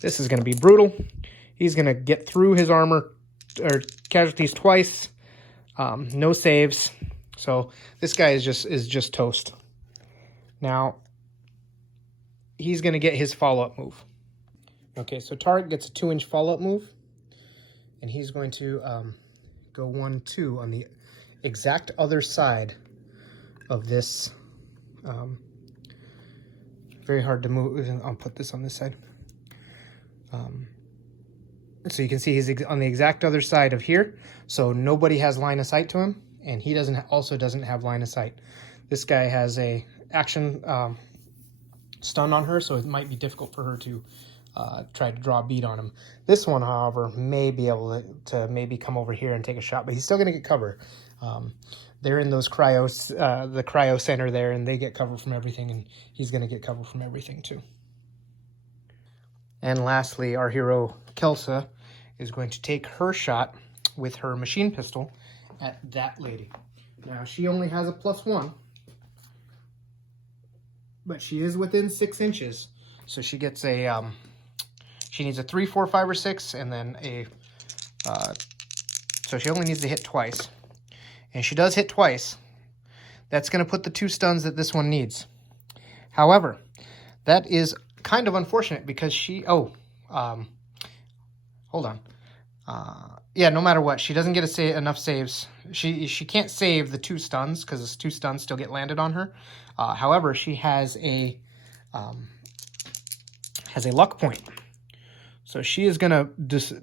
this is going to be brutal. He's going to get through his armor or casualties twice. No saves. So this guy is just toast. Now he's going to get his follow-up move. Okay, so Tarek gets a 2-inch follow-up move. And he's going to go 1-2 on the exact other side of this. Very hard to move. I'll put this on this side. So you can see he's on the exact other side of here. So nobody has line of sight to him. And he also doesn't have line of sight. This guy has a action stun on her, so it might be difficult for her to try to draw a bead on him. This one, however, may be able to maybe come over here and take a shot, but he's still going to get cover. They're in those the cryo center there, and they get cover from everything, and he's going to get cover from everything too. And lastly, our hero Kelsa is going to take her shot with her machine pistol at that lady. Now she only has a +1, but she is within 6 inches, so she gets a she needs a 3, 4, 5, or 6, and then a so she only needs to hit twice. And she does hit twice. That's going to put the 2 stuns that this one needs. However, that is kind of unfortunate because she... hold on. Yeah, no matter what, she doesn't get enough saves. She can't save the 2 stuns because the 2 stuns still get landed on her. However, she has a luck point. So she is going to just...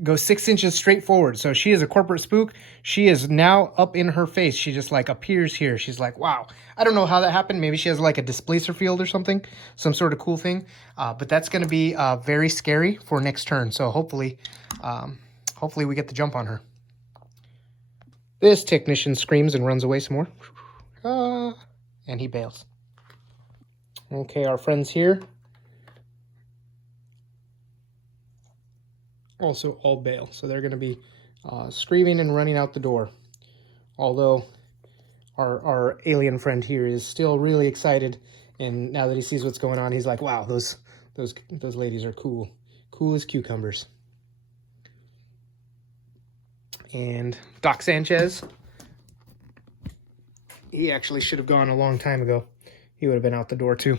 go 6 inches straight forward. So she is a corporate spook. She is now up in her face. She just like appears here. She's like, wow. I don't know how that happened. Maybe she has like a displacer field or something. Some sort of cool thing. But that's going to be very scary for next turn. So hopefully we get the jump on her. This technician screams and runs away some more. And he bails. Okay, our friends here also all bail. So they're going to be screaming and running out the door. Although our alien friend here is still really excited, and now that he sees what's going on, he's like, wow, those ladies are cool. Cool as cucumbers. And Doc Sanchez, he actually should have gone a long time ago. He would have been out the door too.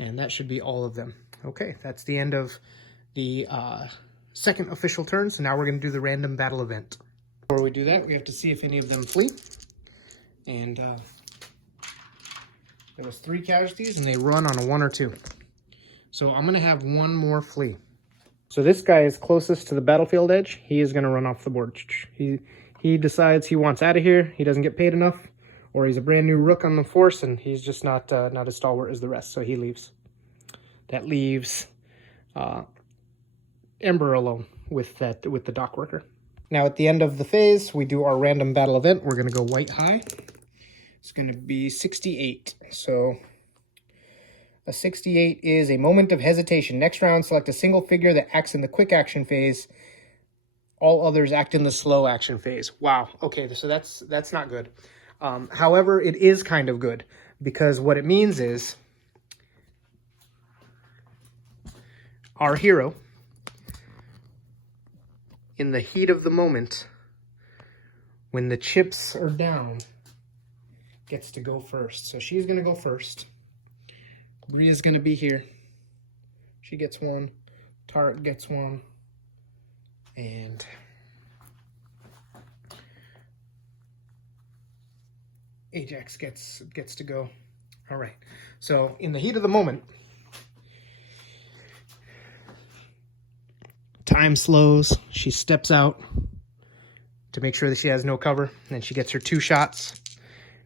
And that should be all of them. Okay, that's the end of the second official turn, so now we're going to do the random battle event. Before we do that, we have to see if any of them flee. And there was 3 casualties, and they run on a 1 or 2. So I'm going to have 1 more flee. So this guy is closest to the battlefield edge. He is going to run off the board. He decides he wants out of here. He doesn't get paid enough, or he's a brand new rook on the force, and he's just not as stalwart as the rest, so he leaves. That leaves Ember alone with the dock worker. Now at the end of the phase, we do our random battle event. We're going to go white high. It's going to be 68. So a 68 is a moment of hesitation. Next round, select a single figure that acts in the quick action phase. All others act in the slow action phase. Wow. Okay, so that's not good. However, it is kind of good because what it means is our hero, in the heat of the moment, when the chips are down, gets to go first. So she's going to go first. Bria's going to be here. She gets 1. Tarek gets 1. And Ajax gets to go. All right. So in the heat of the moment, time slows. She steps out to make sure that she has no cover. Then she gets her 2 shots,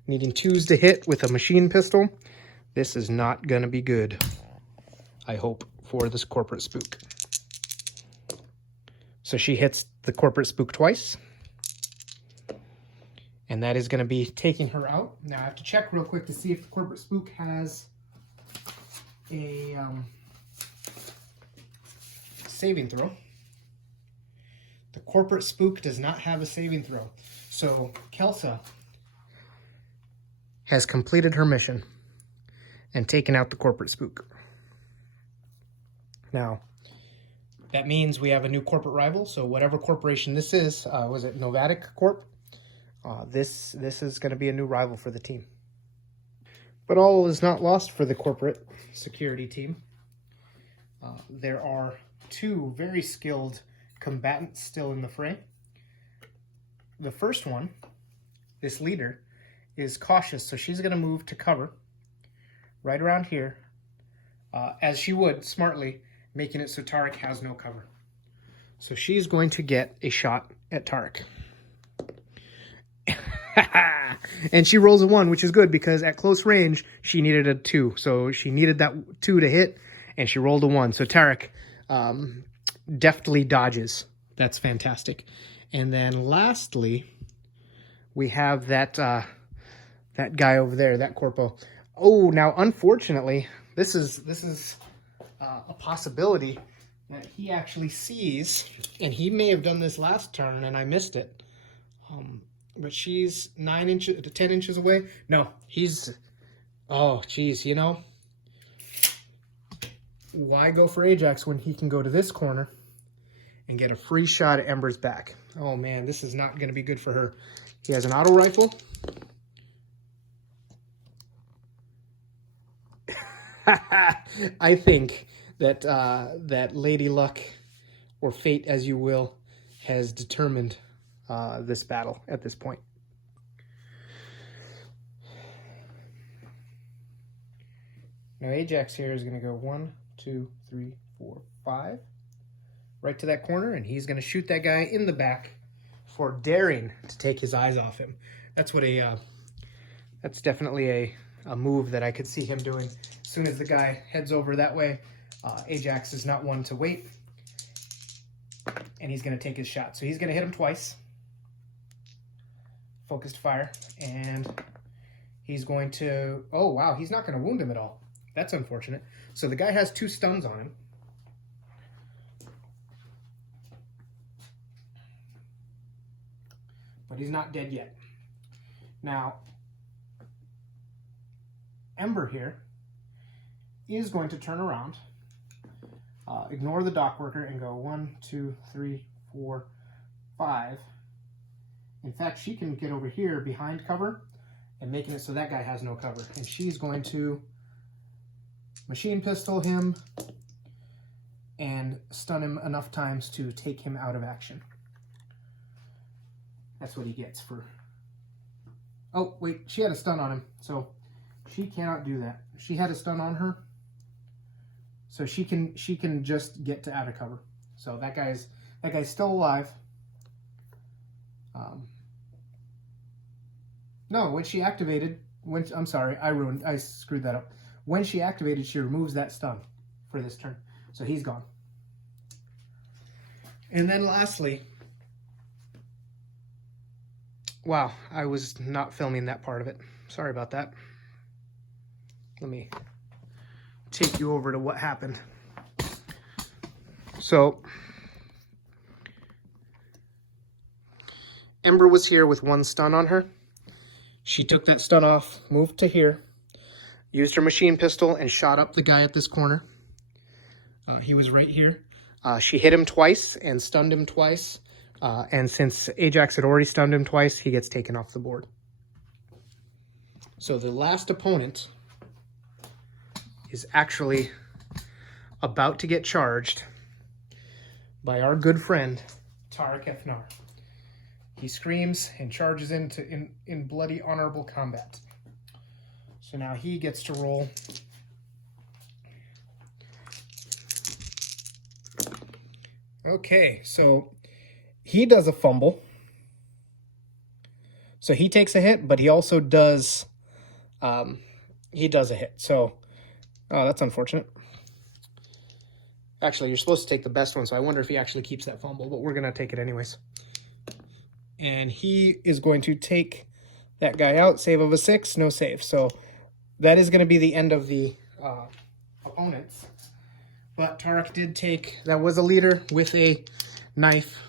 needing 2s to hit with a machine pistol. This is not going to be good, I hope, for this corporate spook. So she hits the corporate spook twice. And that is going to be taking her out. Now I have to check real quick to see if the corporate spook has a saving throw. The corporate spook does not have a saving throw. So Kelsa has completed her mission and taken out the corporate spook. Now, that means we have a new corporate rival. So whatever corporation this is, was it Knovatics Corp? This is going to be a new rival for the team. But all is not lost for the corporate security team. There are 2 very skilled combatants still in the fray. The first one, this leader, is cautious, so she's going to move to cover right around here, as she would smartly, making it so Tarek has no cover. So she's going to get a shot at Tarek. And she rolls a 1, which is good because at close range, she needed a 2. So she needed that 2 to hit, and she rolled a 1. So Tarek deftly dodges. That's fantastic. And then lastly, we have that that guy over there, that corpo. Oh, now unfortunately, this is a possibility that he actually sees, and he may have done this last turn and I missed it. But she's 9 inches to 10 inches away. No, he's, oh geez, you know, why go for Ajax when he can go to this corner and get a free shot at Ember's back? Oh man, this is not going to be good for her. He has an auto rifle. I think that that Lady Luck, or fate as you will, has determined this battle at this point. Now Ajax here is going to go 1, 2, 3, 4, 5, right to that corner, and he's going to shoot that guy in the back for daring to take his eyes off him. That's what that's definitely a move that I could see him doing. As soon as the guy heads over that way, Ajax is not one to wait, and he's going to take his shot. So he's going to hit him twice. Focused fire, and he's going to, oh wow, he's not going to wound him at all. That's unfortunate. So the guy has 2 stuns on him. But he's not dead yet. Now, Ember here is going to turn around, ignore the dock worker, and go 1, 2, 3, 4, 5. In fact, she can get over here behind cover and making it so that guy has no cover. And she's going to machine pistol him and stun him enough times to take him out of action. That's what he gets for... Oh, wait, she had a stun on him, so she cannot do that. She had a stun on her, so she can just get to out of cover. So that guy's still alive. No, when she activated, I'm sorry, I screwed that up. When she activated, she removes that stun for this turn. So he's gone. And then lastly, wow, I was not filming that part of it. Sorry about that. Let me take you over to what happened. So, Ember was here with 1 stun on her. She took that stun off, moved to here, used her machine pistol, and shot up the guy at this corner. He was right here. She hit him twice and stunned him twice. And since Ajax had already stunned him twice, he gets taken off the board. So the last opponent is actually about to get charged by our good friend, Tarek Efnar. He screams and charges in bloody honorable combat. So now he gets to roll Okay, so he does a fumble. So he takes a hit, but he also does, he does a hit. So, oh, that's unfortunate. Actually, you're supposed to take the best one, so I wonder if he actually keeps that fumble, but we're going to take it anyways. And he is going to take that guy out. Save of a 6, no save. So that is going to be the end of the opponents. But Tarek did take, that was a leader with a knife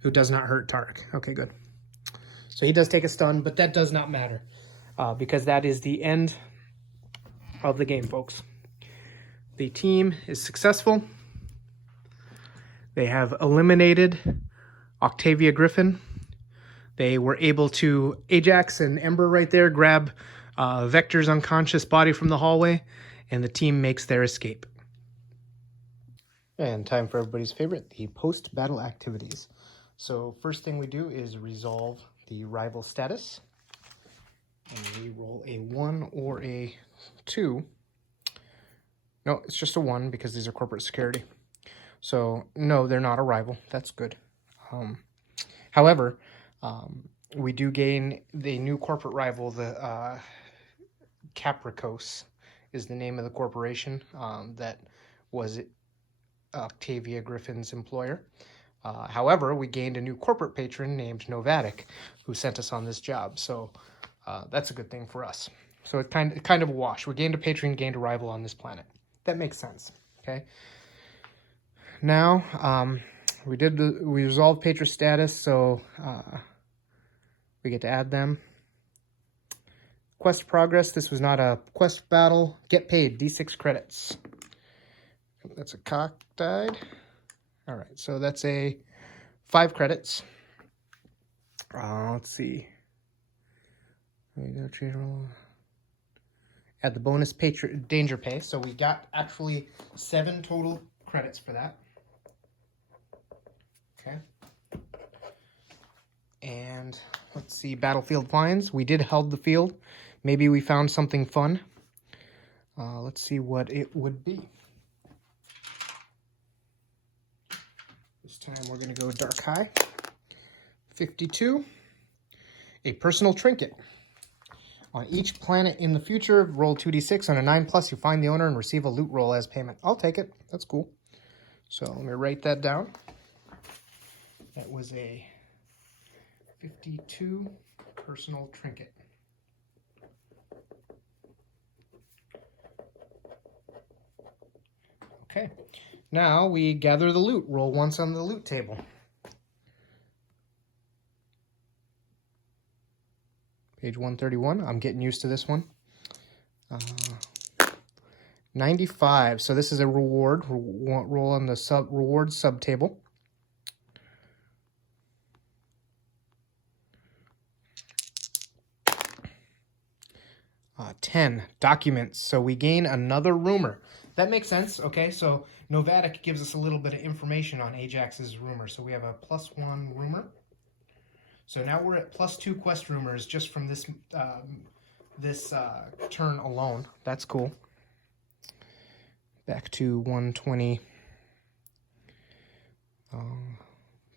who does not hurt Tarek. Okay, good. So he does take a stun, but that does not matter because that is the end of the game, folks. The team is successful. They have eliminated Octavia Griffin. They were able to, Ajax and Ember right there, grab Vector's unconscious body from the hallway, and the team makes their escape. And time for everybody's favorite, the post-battle activities. So first thing we do is resolve the rival status. And we roll a 1 or a 2. No, it's just a 1 because these are corporate security. So no, they're not a rival. That's good. However, we do gain the new corporate rival, the Capricos is the name of the corporation that was Octavia Griffin's employer. However, we gained a new corporate patron named Knovatics who sent us on this job. So that's a good thing for us. So it's kind of a wash. We gained a patron, gained a rival on this planet. That makes sense. Okay. Now, we resolved patron status, so we get to add them. Quest progress. This was not a quest battle. Get paid. D6 credits. That's a cockeyed. All right, so that's a 5 credits. Let's see. Add the bonus danger pay. So we got actually 7 total credits for that. Okay. And let's see, battlefield finds. We did held the field. Maybe we found something fun. Let's see what it would be. This time we're going to go Dark High. 52. A personal trinket. On each planet in the future, roll 2d6. On a 9+, you find the owner and receive a loot roll as payment. I'll take it. That's cool. So let me write that down. That was a 52 personal trinket. Okay. Now we gather the loot. Roll once on the loot table. Page 131. I'm getting used to this one. 95. So this is a reward. Roll on the reward sub table. 10. Documents. So we gain another rumor. That makes sense. Okay, so Knovatics gives us a little bit of information on Ajax's rumor. So we have a +1 rumor. So now we're at +2 quest rumors just from this turn alone. That's cool. Back to 120.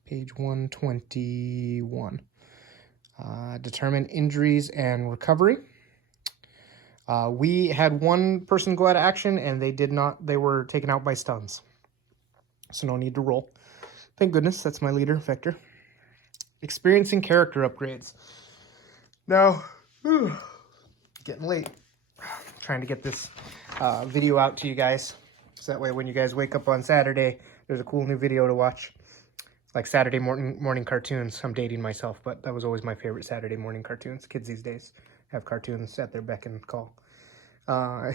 Page 121. Determine injuries and recovery. We had one person go out of action, and they were taken out by stuns. So no need to roll. Thank goodness, that's my leader, Vector. Experiencing character upgrades. Now, getting late. Trying to get this video out to you guys. So that way when you guys wake up on Saturday, there's a cool new video to watch. Like Saturday morning cartoons. I'm dating myself, but that was always my favorite Saturday morning cartoons. Kids these days have cartoons at their beck and call. All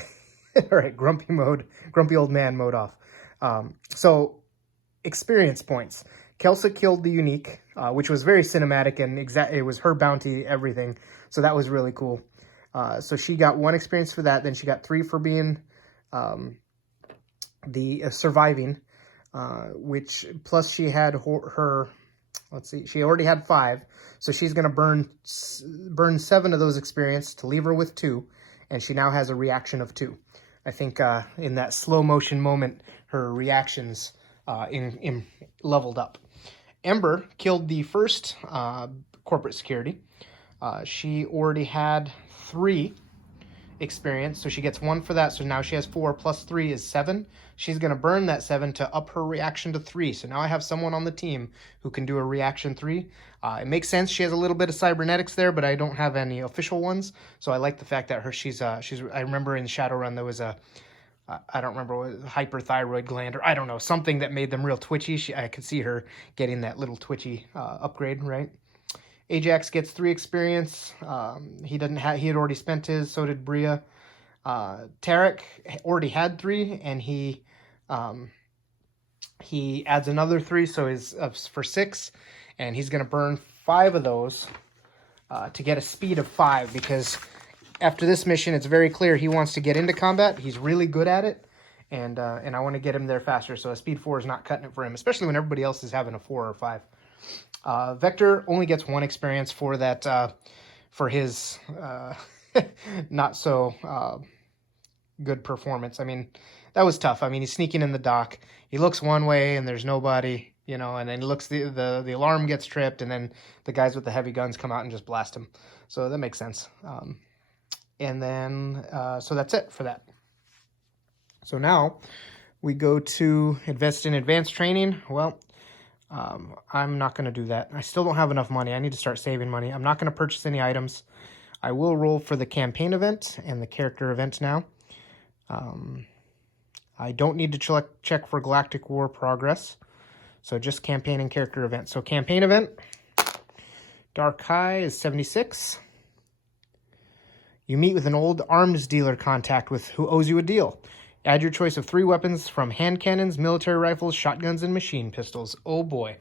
right, grumpy old man mode off. So, experience points. Kelsa killed the unique, which was very cinematic, and it was her bounty, everything. So that was really cool. So she got 1 experience for that. Then she got 3 for being surviving, which plus she had her let's see, she already had 5. So she's going to burn 7 of those experience to leave her with 2. And she now has a reaction of 2. I think in that slow motion moment, her reactions in leveled up. Ember killed the first corporate security. She already had 3 experience, so she gets 1 for that. So now she has 4 plus 3 is 7. She's going to burn that 7 to up her reaction to 3. So now I have someone on the team who can do a reaction 3. It makes sense. She has a little bit of cybernetics there, but I don't have any official ones. So I like the fact that she's I remember in Shadowrun there was a I don't remember what, hyperthyroid gland, or I don't know, something that made them real twitchy. I could see her getting that little twitchy upgrade, right? Ajax gets 3 experience. He had already spent his. So did Bria. Tarek already had 3, and he adds another 3, so is for 6, and he's going to burn 5 of those to get a speed of 5, because after this mission, it's very clear he wants to get into combat. He's really good at it, and I want to get him there faster. So a speed 4 is not cutting it for him, especially when everybody else is having a 4 or 5. Vector only gets 1 experience for that, for his not so good performance. I mean, that was tough. I mean, he's sneaking in the dock. He looks one way and there's nobody, you know, and then he looks, the alarm gets tripped, and then the guys with the heavy guns come out and just blast him. So that makes sense. And then, so that's it for that. So now we go to invest in advanced training. Well, I'm not going to do that. I still don't have enough money. I need to start saving money. I'm not going to purchase any items. I will roll for the campaign event and the character event now. I don't need to check for Galactic War progress. So just campaign and character event. So campaign event, Dark High is 76. You meet with an old arms dealer contact who owes you a deal. Add your choice of 3 weapons from hand cannons, military rifles, shotguns, and machine pistols. Oh boy.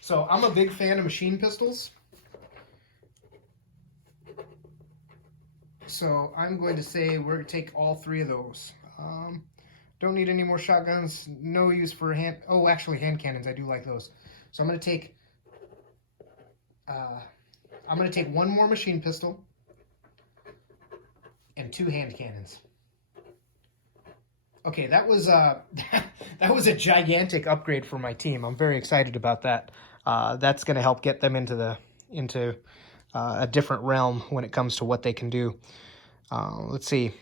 So I'm a big fan of machine pistols. So I'm going to say we're going to take all 3 of those. Don't need any more shotguns. No use for hand... Oh, actually, hand cannons. I do like those. So I'm going to take... I'm going to take 1 more machine pistol and 2 hand cannons. Okay, that was that was a gigantic upgrade for my team. I'm very excited about that. That's going to help get them into a different realm when it comes to what they can do. Let's see.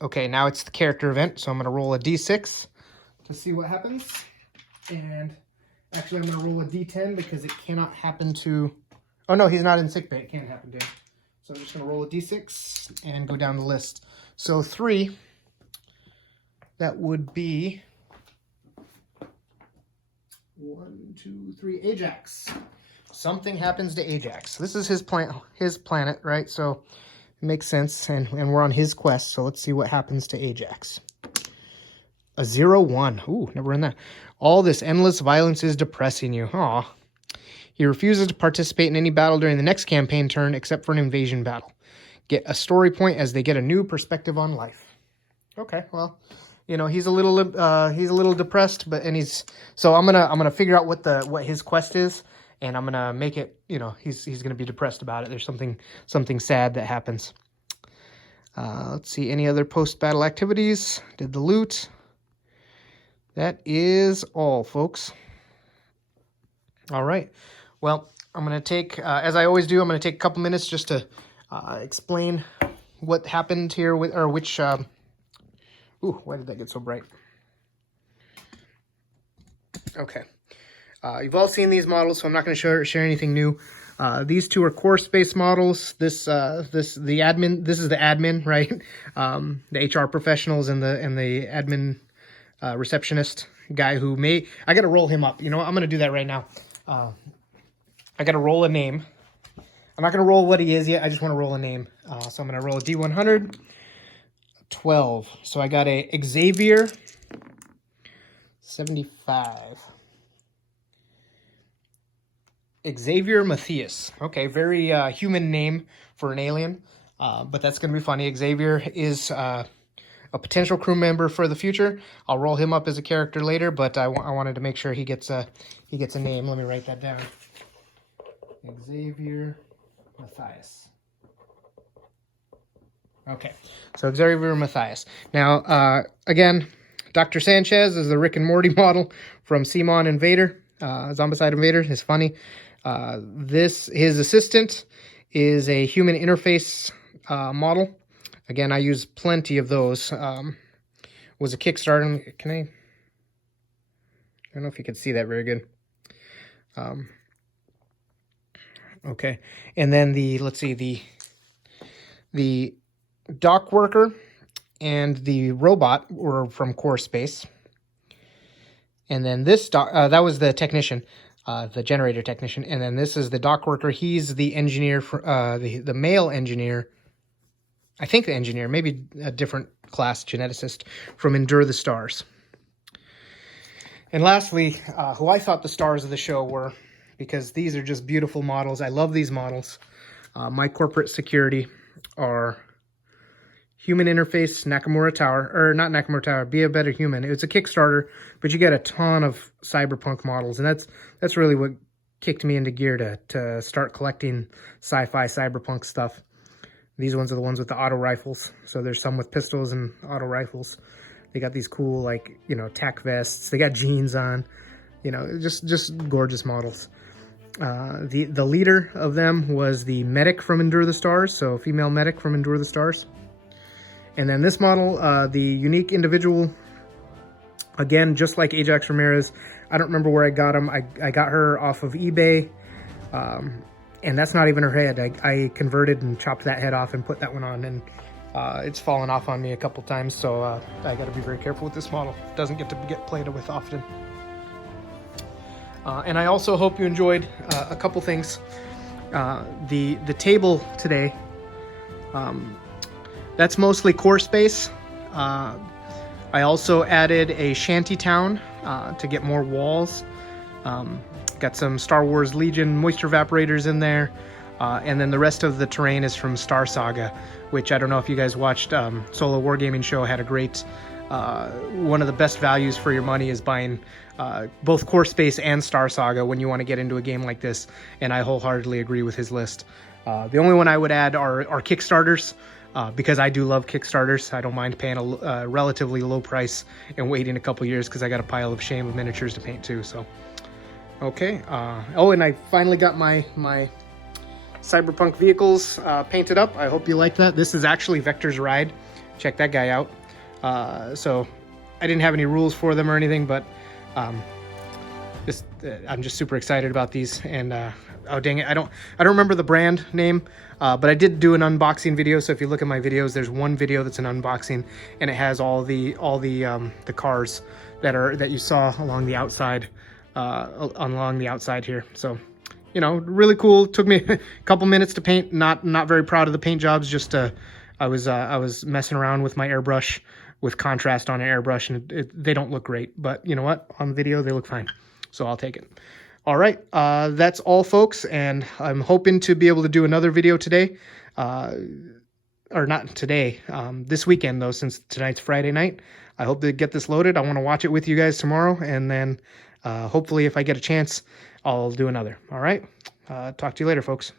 Okay, now it's the character event, so I'm going to roll a d6 to see what happens. And actually, I'm going to roll a d10 because it cannot happen to... Oh, no, he's not in sickbay. It can't happen to him. So I'm just going to roll a d6 and go down the list. So 3... That would be 1, 2, 3. Ajax. Something happens to Ajax. This is his planet, right? So it makes sense, and we're on his quest. So let's see what happens to Ajax. A 0-1. Ooh, never run that. All this endless violence is depressing you. Aw. He refuses to participate in any battle during the next campaign turn except for an invasion battle. Get a story point as they get a new perspective on life. Okay, well. You know, he's a little depressed, but so I'm gonna figure out what his quest is, and I'm gonna make it, you know, he's gonna be depressed about it. There's something sad that happens. Let's see, any other post-battle activities? Did the loot. That is all, folks. All right. Well, I'm gonna take, as I always do, I'm gonna take a couple minutes just to explain what happened here which. Ooh, why did that get so bright? Okay. You've all seen these models, so I'm not going to share anything new. These 2 are core space models. This is the admin, right? The HR professionals and the admin receptionist guy who I got to roll him up. You know what? I'm going to do that right now. I got to roll a name. I'm not going to roll what he is yet. I just want to roll a name. So I'm going to roll a D100. 12. So I got a Xavier 75. Xavier Matthias. Okay, very human name for an alien, but that's going to be funny. Xavier is a potential crew member for the future. I'll roll him up as a character later, but I wanted to make sure he gets a name. Let me write that down. Xavier Matthias. Okay, so Xavier Matthias. Now, again, Dr. Sanchez is the Rick and Morty model from Simon Invader, Zombicide Invader. Is funny. His assistant is a human interface model. Again, I use plenty of those. Was a Kickstarter. I don't know if you can see that very good. Okay, and then the dock worker and the robot were from Core Space. And then this that was the technician, the generator technician. And then this is the dock worker. He's the engineer for the male engineer. I think the engineer, maybe a different class geneticist from Endure the Stars. And lastly, who I thought the stars of the show were, because these are just beautiful models. I love these models. My corporate security are Human Interface Nakamura Tower, or not Nakamura Tower, Be a Better Human. It's a Kickstarter, but you get a ton of cyberpunk models, and that's really what kicked me into gear to start collecting sci-fi cyberpunk stuff. These ones are the ones with the auto rifles. So there's some with pistols and auto rifles. They got these cool, like, you know, tack vests. They got jeans on. You know, just gorgeous models. The leader of them was the medic from Endure the Stars, so female medic from Endure the Stars. And then this model, the unique individual, again, just like Ajax Ramirez. I don't remember where I got him. I got her off of eBay, and that's not even her head. I converted and chopped that head off and put that one on, and it's fallen off on me a couple times, so I got to be very careful with this model. It doesn't get to get played with often. And I also hope you enjoyed a couple things. The table today, that's mostly Core Space. I also added a shanty town to get more walls. Got some Star Wars Legion moisture evaporators in there. And then the rest of the terrain is from Star Saga, which I don't know if you guys watched. Solo Wargaming Show had a great, one of the best values for your money is buying both Core Space and Star Saga when you want to get into a game like this, and I wholeheartedly agree with his list. The only one I would add are Kickstarters, because I do love Kickstarters. I don't mind paying a relatively low price and waiting a couple years because I got a pile of shame of miniatures to paint too. So, okay. Oh, and I finally got my Cyberpunk vehicles painted up. I hope you like that. This is actually Vector's Ride. Check that guy out. So I didn't have any rules for them or anything, but I'm just super excited about these. And oh dang it, I don't remember the brand name, but I did do an unboxing video. So if you look at my videos, there's one video that's an unboxing, and it has all the cars that you saw along the outside here. So, you know, really cool. Took me a couple minutes to paint. Not very proud of the paint jobs. Just I was messing around with my airbrush, with contrast on an airbrush, and they don't look great. But you know what? On video, they look fine. So I'll take it. All right. That's all, folks. And I'm hoping to be able to do another video today. Or not today. This weekend, though, since tonight's Friday night. I hope to get this loaded. I want to watch it with you guys tomorrow. And then hopefully, if I get a chance, I'll do another. All right. Talk to you later, folks.